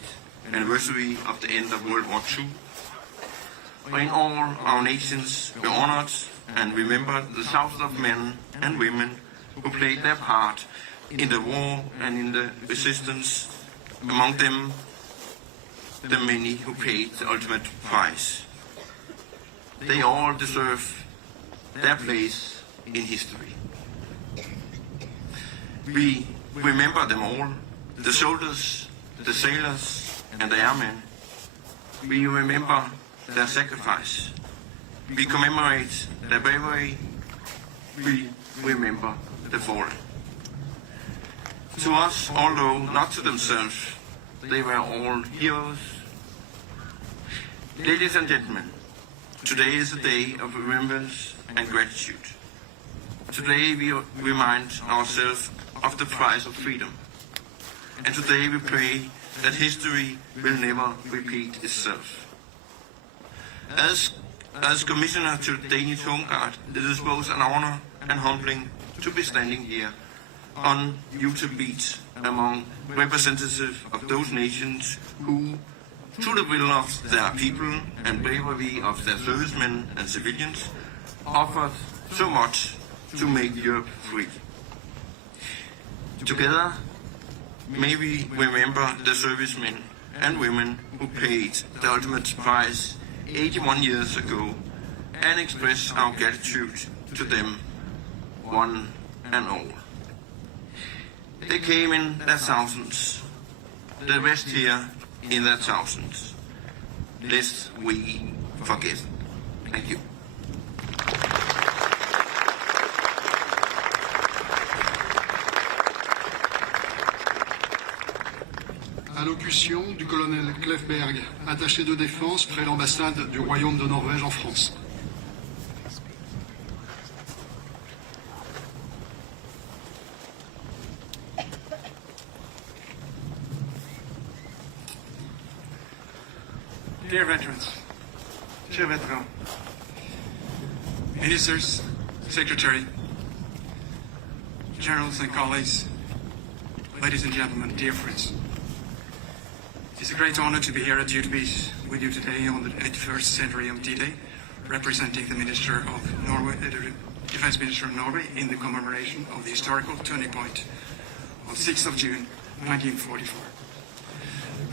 anniversary of the end of World War II. In all our nations, we honored and remembered the thousands of men and women who played their part in the war and in the resistance, among them the many who paid the ultimate price. They all deserve their place in history. We remember them all, the soldiers, the sailors, and the airmen. We remember their sacrifice. We commemorate their bravery. We remember the fallen. To us, although not to themselves, they were all heroes. Ladies and gentlemen, today is a day of remembrance and gratitude. Today we remind ourselves of the price of freedom. And today we pray that history will never repeat itself. As Commissioner to the Danish Home Guard, it is both an honor and humbling to be standing here on Utah Beach among representatives of those nations who, through the will of their people and bravery of their servicemen and civilians, offered so much to make Europe free. Together, may we remember the servicemen and women who paid the ultimate price 81 years ago and express our gratitude to them, one and all. They came in their thousands, the rest here in their thousands, lest we forget. Thank you. Allocution du colonel Klefberg, attaché de défense près l'ambassade du Royaume de Norvège en France. Dear veterans, chers vétérans, ministers, secretary, generals and colleagues, ladies and gentlemen, dear friends. It's a great honor to be here at Utah Beach with you today on the 81st centenary of D-Day, representing the Minister of Norway, Defense Minister of Norway in the commemoration of the historical turning point on 6th of June 1944.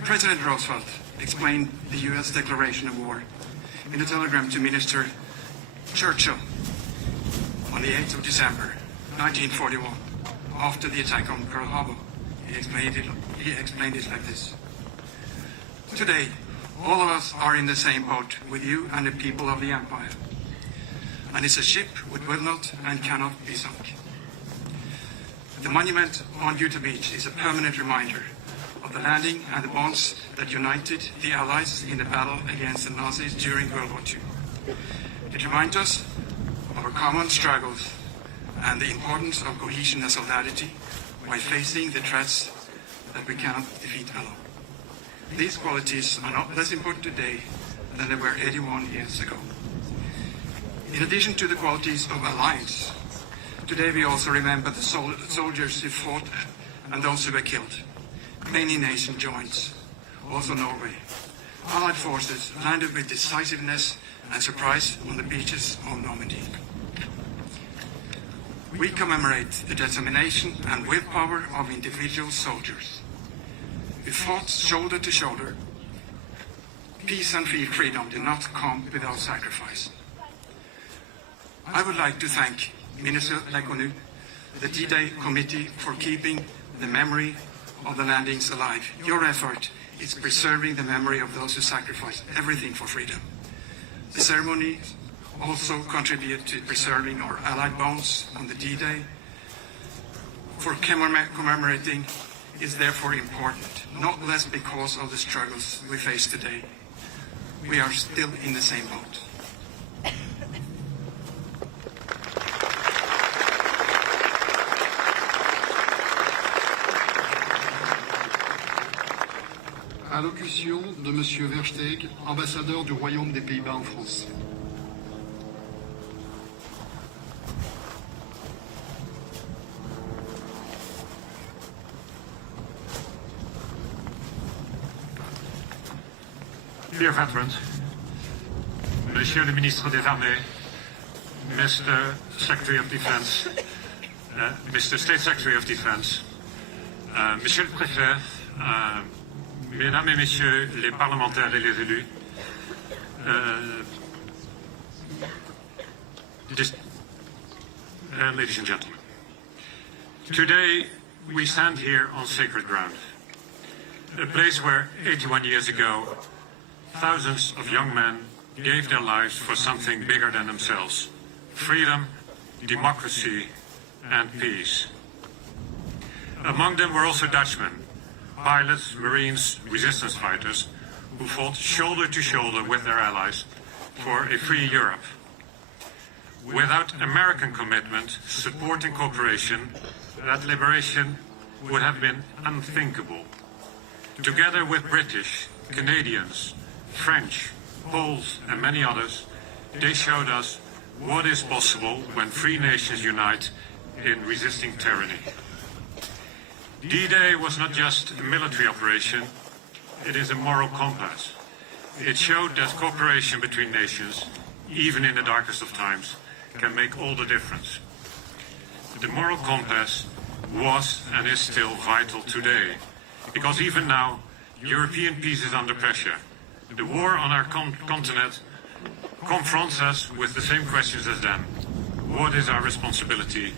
President Roosevelt explained the U.S. declaration of war in a telegram to Minister Churchill on the 8th of December 1941 after the attack on Pearl Harbor. He explained it like this. Today, all of us are in the same boat with you and the people of the Empire. And it's a ship which will not and cannot be sunk. The monument on Utah Beach is a permanent reminder of the landing and the bonds that united the Allies in the battle against the Nazis during World War II. It reminds us of our common struggles and the importance of cohesion and solidarity while facing the threats that we cannot defeat alone. These qualities are not less important today than they were 81 years ago. In addition to the qualities of alliance, today we also remember the soldiers who fought and those who were killed. Many nations joined, also Norway. Allied forces landed with decisiveness and surprise on the beaches of Normandy. We commemorate the determination and willpower of individual soldiers. We fought shoulder to shoulder. Peace and freedom did not come without sacrifice. I would like to thank Minister Lekonu, the D-Day Committee, for keeping the memory of the landings alive. Your effort is preserving the memory of those who sacrificed everything for freedom. The ceremony also contributed to preserving our Allied bonds on the D-Day. For commemorating is therefore important, not less because of the struggles we face today. We are still in the same boat. Allocution de Monsieur Versteeg, ambassadeur du Royaume des Pays-Bas en France. Dear veterans, Monsieur le Ministre des Armées, Mr. Secretary of Defense, Mr. State Secretary of Defense, Monsieur le Préfet, Mesdames et Messieurs les parlementaires et les élus, ladies and gentlemen, today we stand here on sacred ground, a place where 81 years ago thousands of young men gave their lives for something bigger than themselves: freedom, democracy, and peace. Among them were also Dutchmen, pilots, Marines, resistance fighters, who fought shoulder to shoulder with their allies for a free Europe. Without American commitment, support and cooperation, that liberation would have been unthinkable. Together with British, Canadians, French, Poles and many others, they showed us what is possible when free nations unite in resisting tyranny. D-Day was not just a military operation, it is a moral compass. It showed that cooperation between nations, even in the darkest of times, can make all the difference. The moral compass was and is still vital today, because even now, European peace is under pressure. The war on our continent confronts us with the same questions as then. What is our responsibility?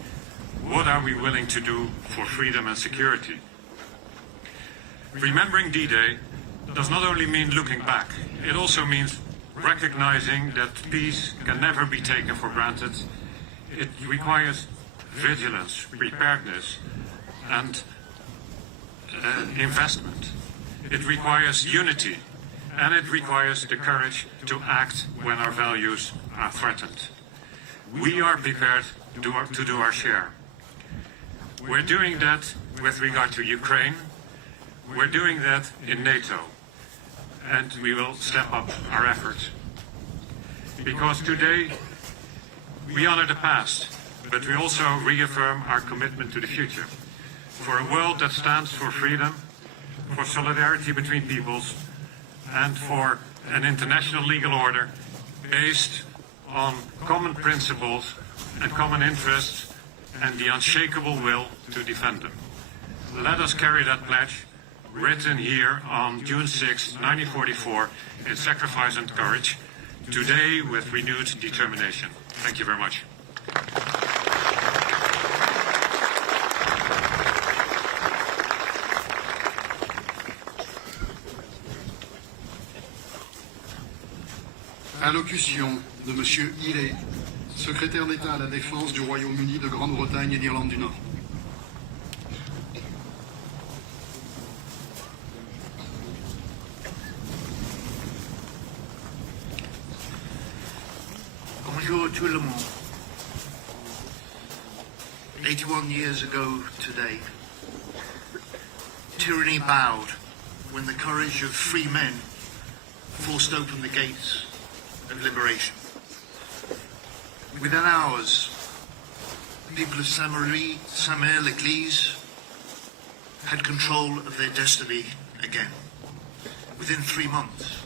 What are we willing to do for freedom and security? Remembering D-Day does not only mean looking back, it also means recognizing that peace can never be taken for granted. It requires vigilance, preparedness, and investment. It requires unity, and it requires the courage to act when our values are threatened. We are prepared to do our share. We're doing that with regard to Ukraine. We're doing that in NATO. And we will step up our efforts. Because today, we honor the past, but we also reaffirm our commitment to the future. For a world that stands for freedom, for solidarity between peoples, and for an international legal order based on common principles and common interests and the unshakable will to defend them. Let us carry that pledge, written here on June 6, 1944, in sacrifice and courage, today with renewed determination. Thank you very much. Allocution de M. Hegseth, secrétaire d'État à la Défense du Royaume-Uni de Grande-Bretagne et d'Irlande du Nord. Bonjour tout le monde. 81 years ago today, tyranny bowed when the courage of free men forced open the gates of liberation. Within hours, the people of Saint-Mère-l'Église had control of their destiny again. Within 3 months,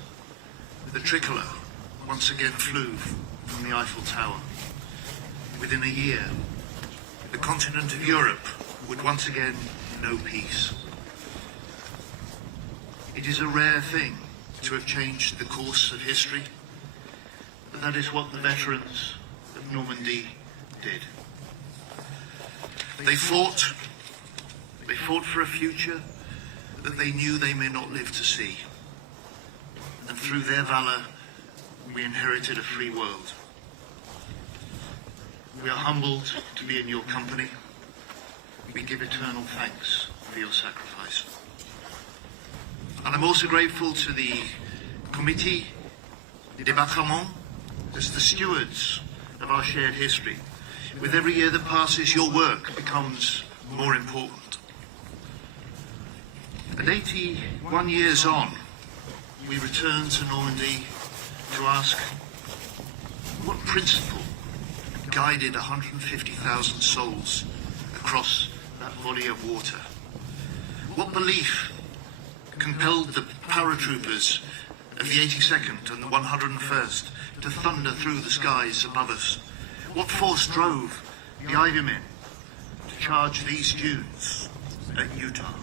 the tricolour once again flew from the Eiffel Tower. Within a year, the continent of Europe would once again know peace. It is a rare thing to have changed the course of history, but that is what the veterans of Normandy did. They fought for a future that they knew they may not live to see. And through their valour, we inherited a free world. We are humbled to be in your company. We give eternal thanks for your sacrifice. And I'm also grateful to the Comité des Débarquements as the stewards of our shared history. With every year that passes, your work becomes more important. And 81 years on, we return to Normandy to ask, what principle guided 150,000 souls across that body of water? What belief compelled the paratroopers of the 82nd and the 101st to thunder through the skies above us? What force drove the Ivy men to charge these dunes at Utah?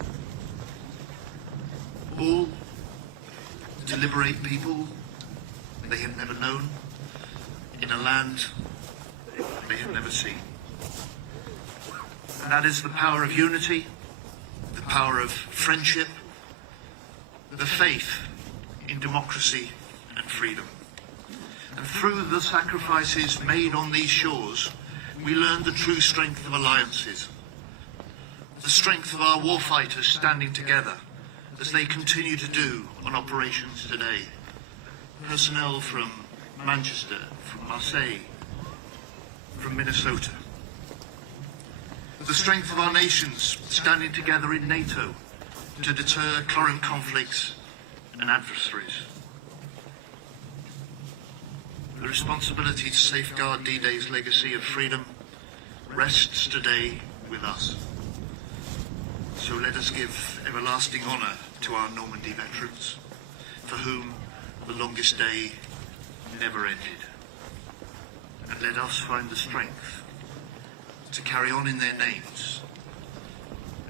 All to liberate people they had never known in a land they had never seen. And that is the power of unity, the power of friendship, the faith in democracy and freedom. And through the sacrifices made on these shores, we learned the true strength of alliances, the strength of our warfighters standing together as they continue to do on operations today. Personnel from Manchester, from Marseille, from Minnesota. The strength of our nations standing together in NATO to deter current conflicts and adversaries. The responsibility to safeguard D-Day's legacy of freedom rests today with us. So let us give everlasting honour to our Normandy veterans, for whom the longest day never ended. And let us find the strength to carry on in their names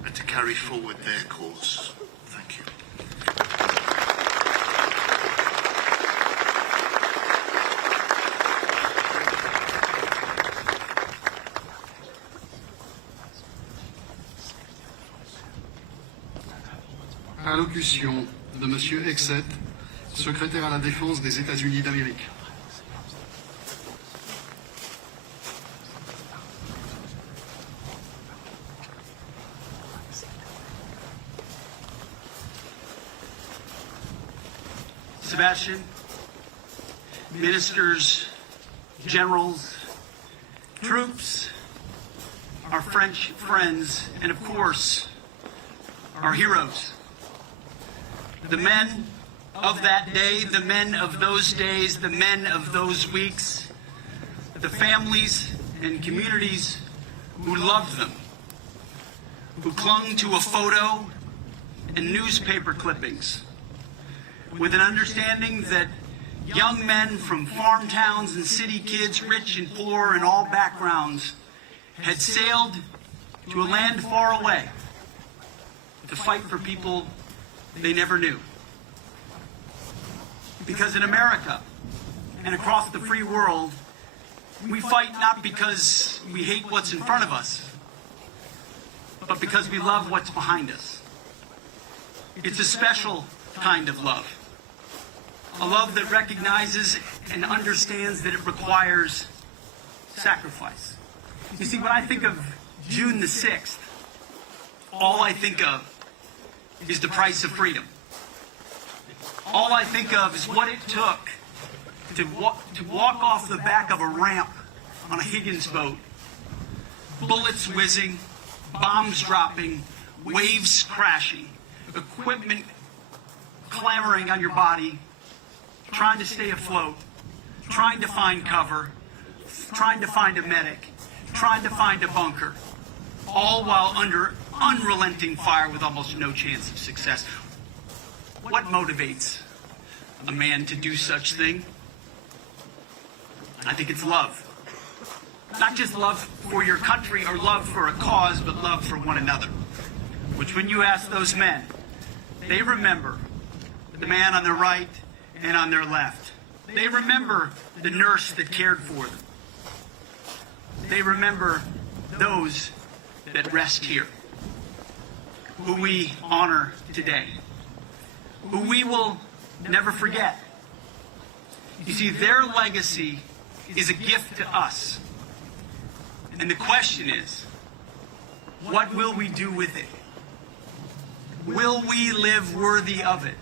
and to carry forward their cause. Thank you. Allocution de M. Hegseth, secrétaire à la Défense des États-Unis d'Amérique. Sebastian, ministers, generals, troops, our French friends, and of course, our heroes. The men of that day, the men of those days, the men of those weeks, the families and communities who loved them, who clung to a photo and newspaper clippings, with an understanding that young men from farm towns and city kids, rich and poor in all backgrounds, had sailed to a land far away to fight for people they never knew. Because in America and across the free world, we fight not because we hate what's in front of us, but because we love what's behind us. It's a special kind of love. A love that recognizes and understands that it requires sacrifice. You see, when I think of June the 6th, all I think of is the price of freedom. All I think of is what it took to walk off the back of a ramp on a Higgins boat, bullets whizzing, bombs dropping, waves crashing, equipment clamoring on your body, trying to stay afloat, trying to find cover, trying to find a medic, trying to find a bunker, all while under unrelenting fire with almost no chance of success. What motivates a man to do such thing? I think it's love. Not just love for your country or love for a cause, but love for one another. Which when you ask those men, they remember the man on their right and on their left. They remember the nurse that cared for them. They remember those that rest here, who we honor today, who we will never forget. You see, their legacy is a gift to us. And the question is, what will we do with it? Will we live worthy of it?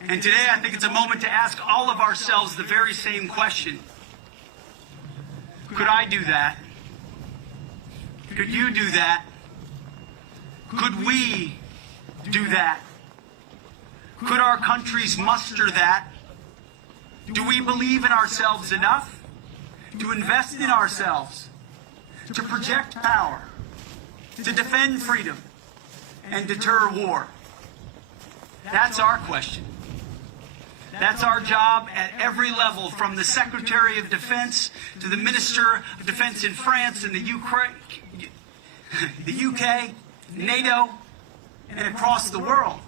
And today I think it's a moment to ask all of ourselves the very same question. Could I do that? Could you do that? Could we do that? Could our countries muster that? Do we believe in ourselves enough to invest in ourselves, to project power, to defend freedom, and deter war? That's our question. That's our job at every level, from the Secretary of Defense to the Minister of Defense in France and the UK, NATO, and across the world.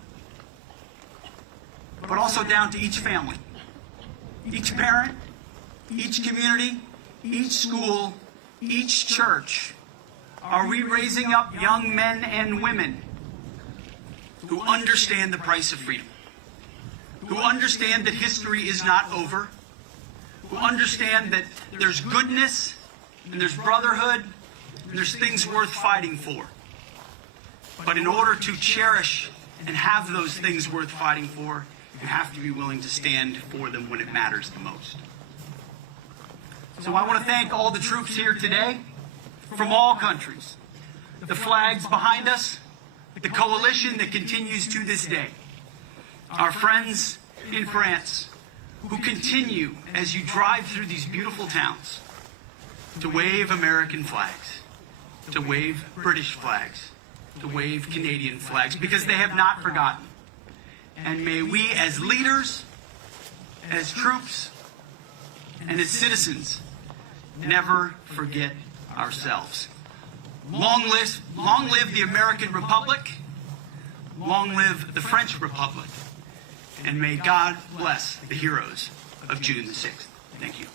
But also down to each family, each parent, each community, each school, each church. Are we raising up young men and women who understand the price of freedom? Who understand that history is not over, who understand that there's goodness, and there's brotherhood, and there's things worth fighting for. But in order to cherish and have those things worth fighting for, you have to be willing to stand for them when it matters the most. So I want to thank all the troops here today from all countries. The flags behind us, the coalition that continues to this day. Our friends in France who continue, as you drive through these beautiful towns, to wave American flags, to wave British flags, to wave Canadian flags, because they have not forgotten. And may we, as leaders, as troops, and as citizens, never forget ourselves. Long live the American Republic, long live the French Republic, and may God bless the heroes of June the 6th. Thank you.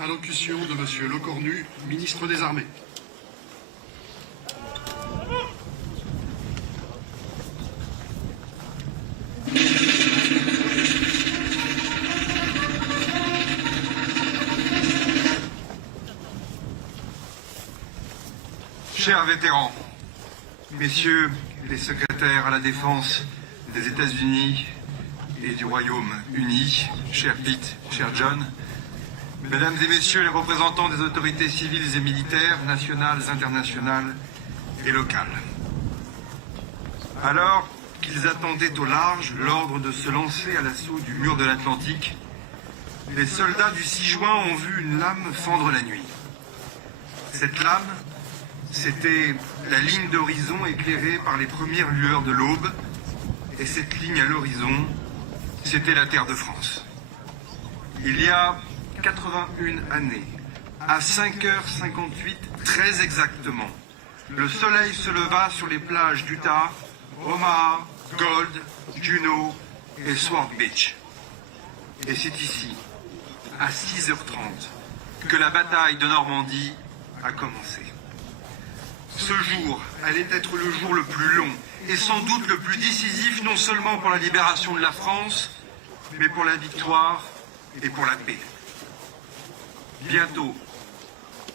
Allocution de Monsieur Lecornu, ministre des Armées. Chers vétérans, messieurs les secrétaires à la défense des États-Unis et du Royaume-Uni, cher Pete, cher John, mesdames et messieurs les représentants des autorités civiles et militaires, nationales, internationales et locales. Alors qu'ils attendaient au large l'ordre de se lancer à l'assaut du mur de l'Atlantique, les soldats du 6 juin ont vu une lame fendre la nuit. Cette lame, c'était la ligne d'horizon éclairée par les premières lueurs de l'aube, et cette ligne à l'horizon, c'était la terre de France. Il y a 81 années, à 5h58, très exactement, le soleil se leva sur les plages d'Utah, Omaha, Gold, Juneau et Sword Beach. Et c'est ici, à 6h30, que la bataille de Normandie a commencé. Ce jour allait être le jour le plus long et sans doute le plus décisif, non seulement pour la libération de la France, mais pour la victoire et pour la paix. Bientôt,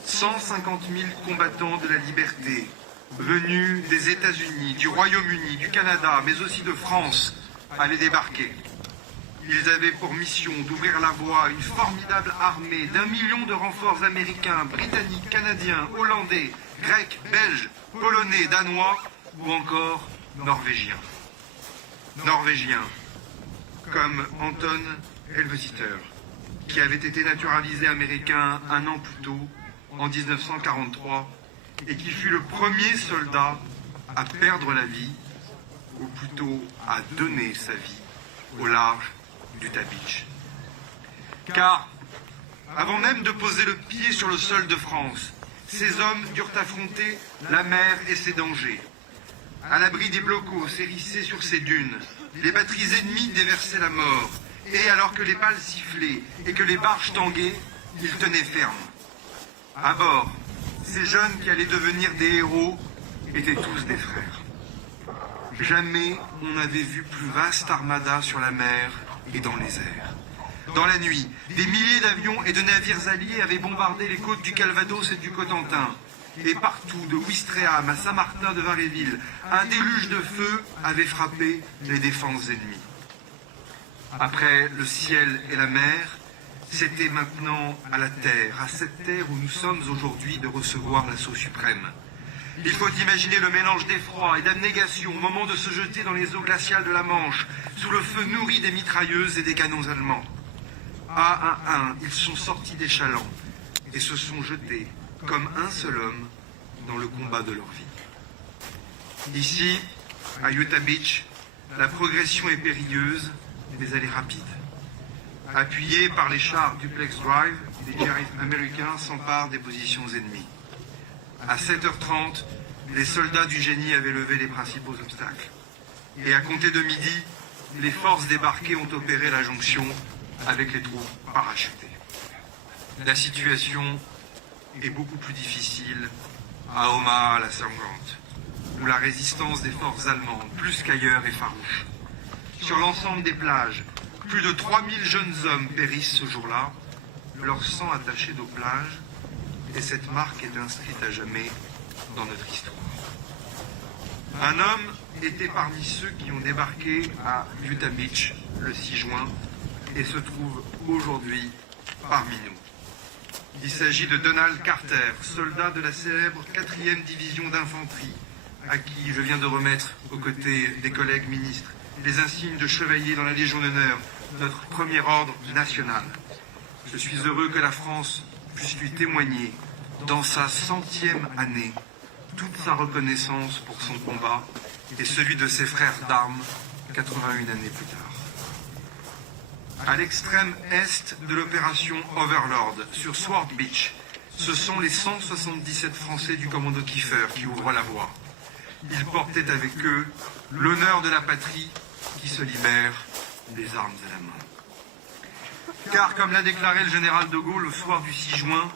150 000 combattants de la liberté, venus des États-Unis, du Royaume-Uni, du Canada, mais aussi de France, allaient débarquer. Ils avaient pour mission d'ouvrir la voie à une formidable armée d'1 million de renforts américains, britanniques, canadiens, hollandais, grecs, belges, polonais, danois ou encore norvégiens. Norvégiens, comme Anton Helvetier, qui avait été naturalisé américain un an plus tôt, en 1943, et qui fut le premier soldat à perdre la vie, ou plutôt à donner sa vie, au large d'Utah Beach. Car, avant même de poser le pied sur le sol de France, ces hommes durent affronter la mer et ses dangers. À l'abri des blocos hérissés sur ces dunes, les batteries ennemies déversaient la mort, et alors que les balles sifflaient et que les barges tanguaient, ils tenaient ferme. À bord, ces jeunes qui allaient devenir des héros étaient tous des frères. Jamais on n'avait vu plus vaste armada sur la mer et dans les airs. Dans la nuit, des milliers d'avions et de navires alliés avaient bombardé les côtes du Calvados et du Cotentin. Et partout, de Ouistreham à Saint-Martin de Varéville, un déluge de feu avait frappé les défenses ennemies. Après le ciel et la mer, c'était maintenant à la terre, à cette terre où nous sommes aujourd'hui, de recevoir l'assaut suprême. Il faut imaginer le mélange d'effroi et d'abnégation au moment de se jeter dans les eaux glaciales de la Manche, sous le feu nourri des mitrailleuses et des canons allemands. Un à un, ils sont sortis des chalands et se sont jetés, comme un seul homme, dans le combat de leur vie. Ici, à Utah Beach, la progression est périlleuse, mais elle est rapide. Appuyés par les chars Duplex Drive, les Jarrett américains s'emparent des positions ennemies. À 7h30, les soldats du génie avaient levé les principaux obstacles. Et à compter de midi, les forces débarquées ont opéré la jonction avec les troupes parachutées. La situation est beaucoup plus difficile à Omaha, la Sargent, où la résistance des forces allemandes, plus qu'ailleurs, est farouche. Sur l'ensemble des plages, plus de 3000 jeunes hommes périssent ce jour-là, leur sang attaché aux plages, et cette marque est inscrite à jamais dans notre histoire. Un homme était parmi ceux qui ont débarqué à Utah Beach le 6 juin et se trouve aujourd'hui parmi nous. Il s'agit de Donald Carter, soldat de la célèbre 4e division d'infanterie, à qui je viens de remettre, aux côtés des collègues ministres, les insignes de chevalier dans la Légion d'honneur, notre premier ordre national. Je suis heureux que la France puisse lui témoigner, dans sa 100e année, toute sa reconnaissance pour son combat et celui de ses frères d'armes 81 années plus tard. À l'extrême est de l'opération Overlord, sur Sword Beach, ce sont les 177 Français du commando Kiefer qui ouvrent la voie. Ils portaient avec eux l'honneur de la patrie qui se libère des armes à la main. Car, comme l'a déclaré le général de Gaulle au soir du 6 juin,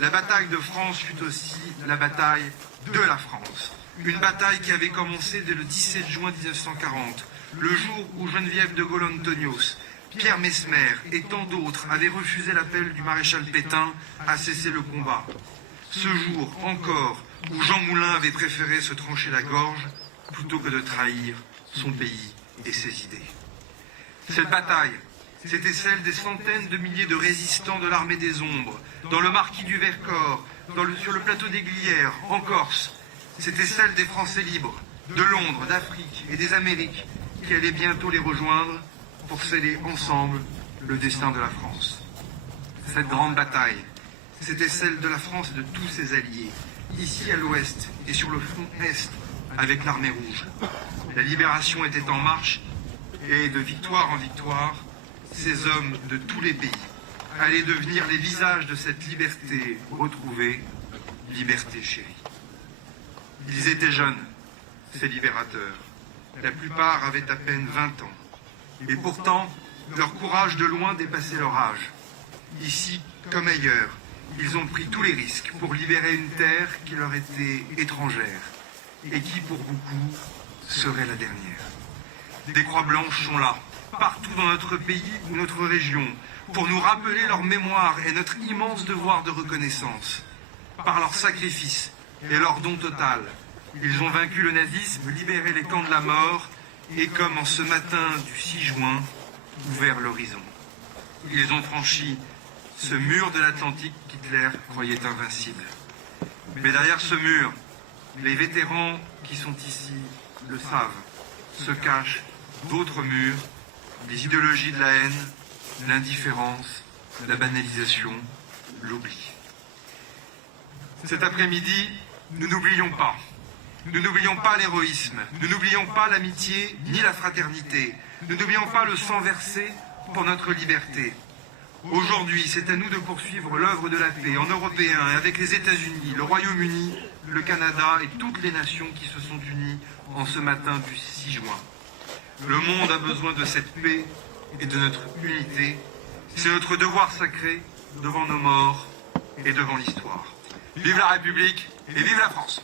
la bataille de France fut aussi la bataille de la France. Une bataille qui avait commencé dès le 17 juin 1940, le jour où Geneviève de Gaulle-Antonios, Pierre Messmer et tant d'autres avaient refusé l'appel du maréchal Pétain à cesser le combat. Ce jour encore où Jean Moulin avait préféré se trancher la gorge plutôt que de trahir son pays et ses idées. Cette bataille, c'était celle des centaines de milliers de résistants de l'armée des ombres, dans le maquis du Vercors, sur le plateau des Glières, en Corse. C'était celle des Français libres, de Londres, d'Afrique et des Amériques, qui allaient bientôt les rejoindre pour sceller ensemble le destin de la France. Cette grande bataille, c'était celle de la France et de tous ses alliés, ici à l'ouest et sur le front est, avec l'armée rouge. La libération était en marche, et de victoire en victoire, ces hommes de tous les pays allaient devenir les visages de cette liberté retrouvée, liberté chérie. Ils étaient jeunes, ces libérateurs. La plupart avaient à peine 20 ans. Et pourtant, leur courage de loin dépassait leur âge. Ici, comme ailleurs, ils ont pris tous les risques pour libérer une terre qui leur était étrangère et qui, pour beaucoup, serait la dernière. Des croix blanches sont là, partout dans notre pays ou notre région, pour nous rappeler leur mémoire et notre immense devoir de reconnaissance. Par leur sacrifice et leur don total, ils ont vaincu le nazisme, libéré les camps de la mort et, comme en ce matin du 6 juin, ouvert l'horizon. Ils ont franchi ce mur de l'Atlantique qu'Hitler croyait invincible. Mais derrière ce mur, les vétérans qui sont ici le savent, se cachent d'autres murs, des idéologies de la haine, l'indifférence, la banalisation, l'oubli. Cet après-midi, nous n'oublions pas. Nous n'oublions pas l'héroïsme, nous n'oublions pas l'amitié ni la fraternité, nous n'oublions pas le sang versé pour notre liberté. Aujourd'hui, c'est à nous de poursuivre l'œuvre de la paix en Européens et avec les États-Unis, le Royaume-Uni, le Canada et toutes les nations qui se sont unies en ce matin du 6 juin. Le monde a besoin de cette paix et de notre unité. C'est notre devoir sacré devant nos morts et devant l'histoire. Vive la République et vive la France!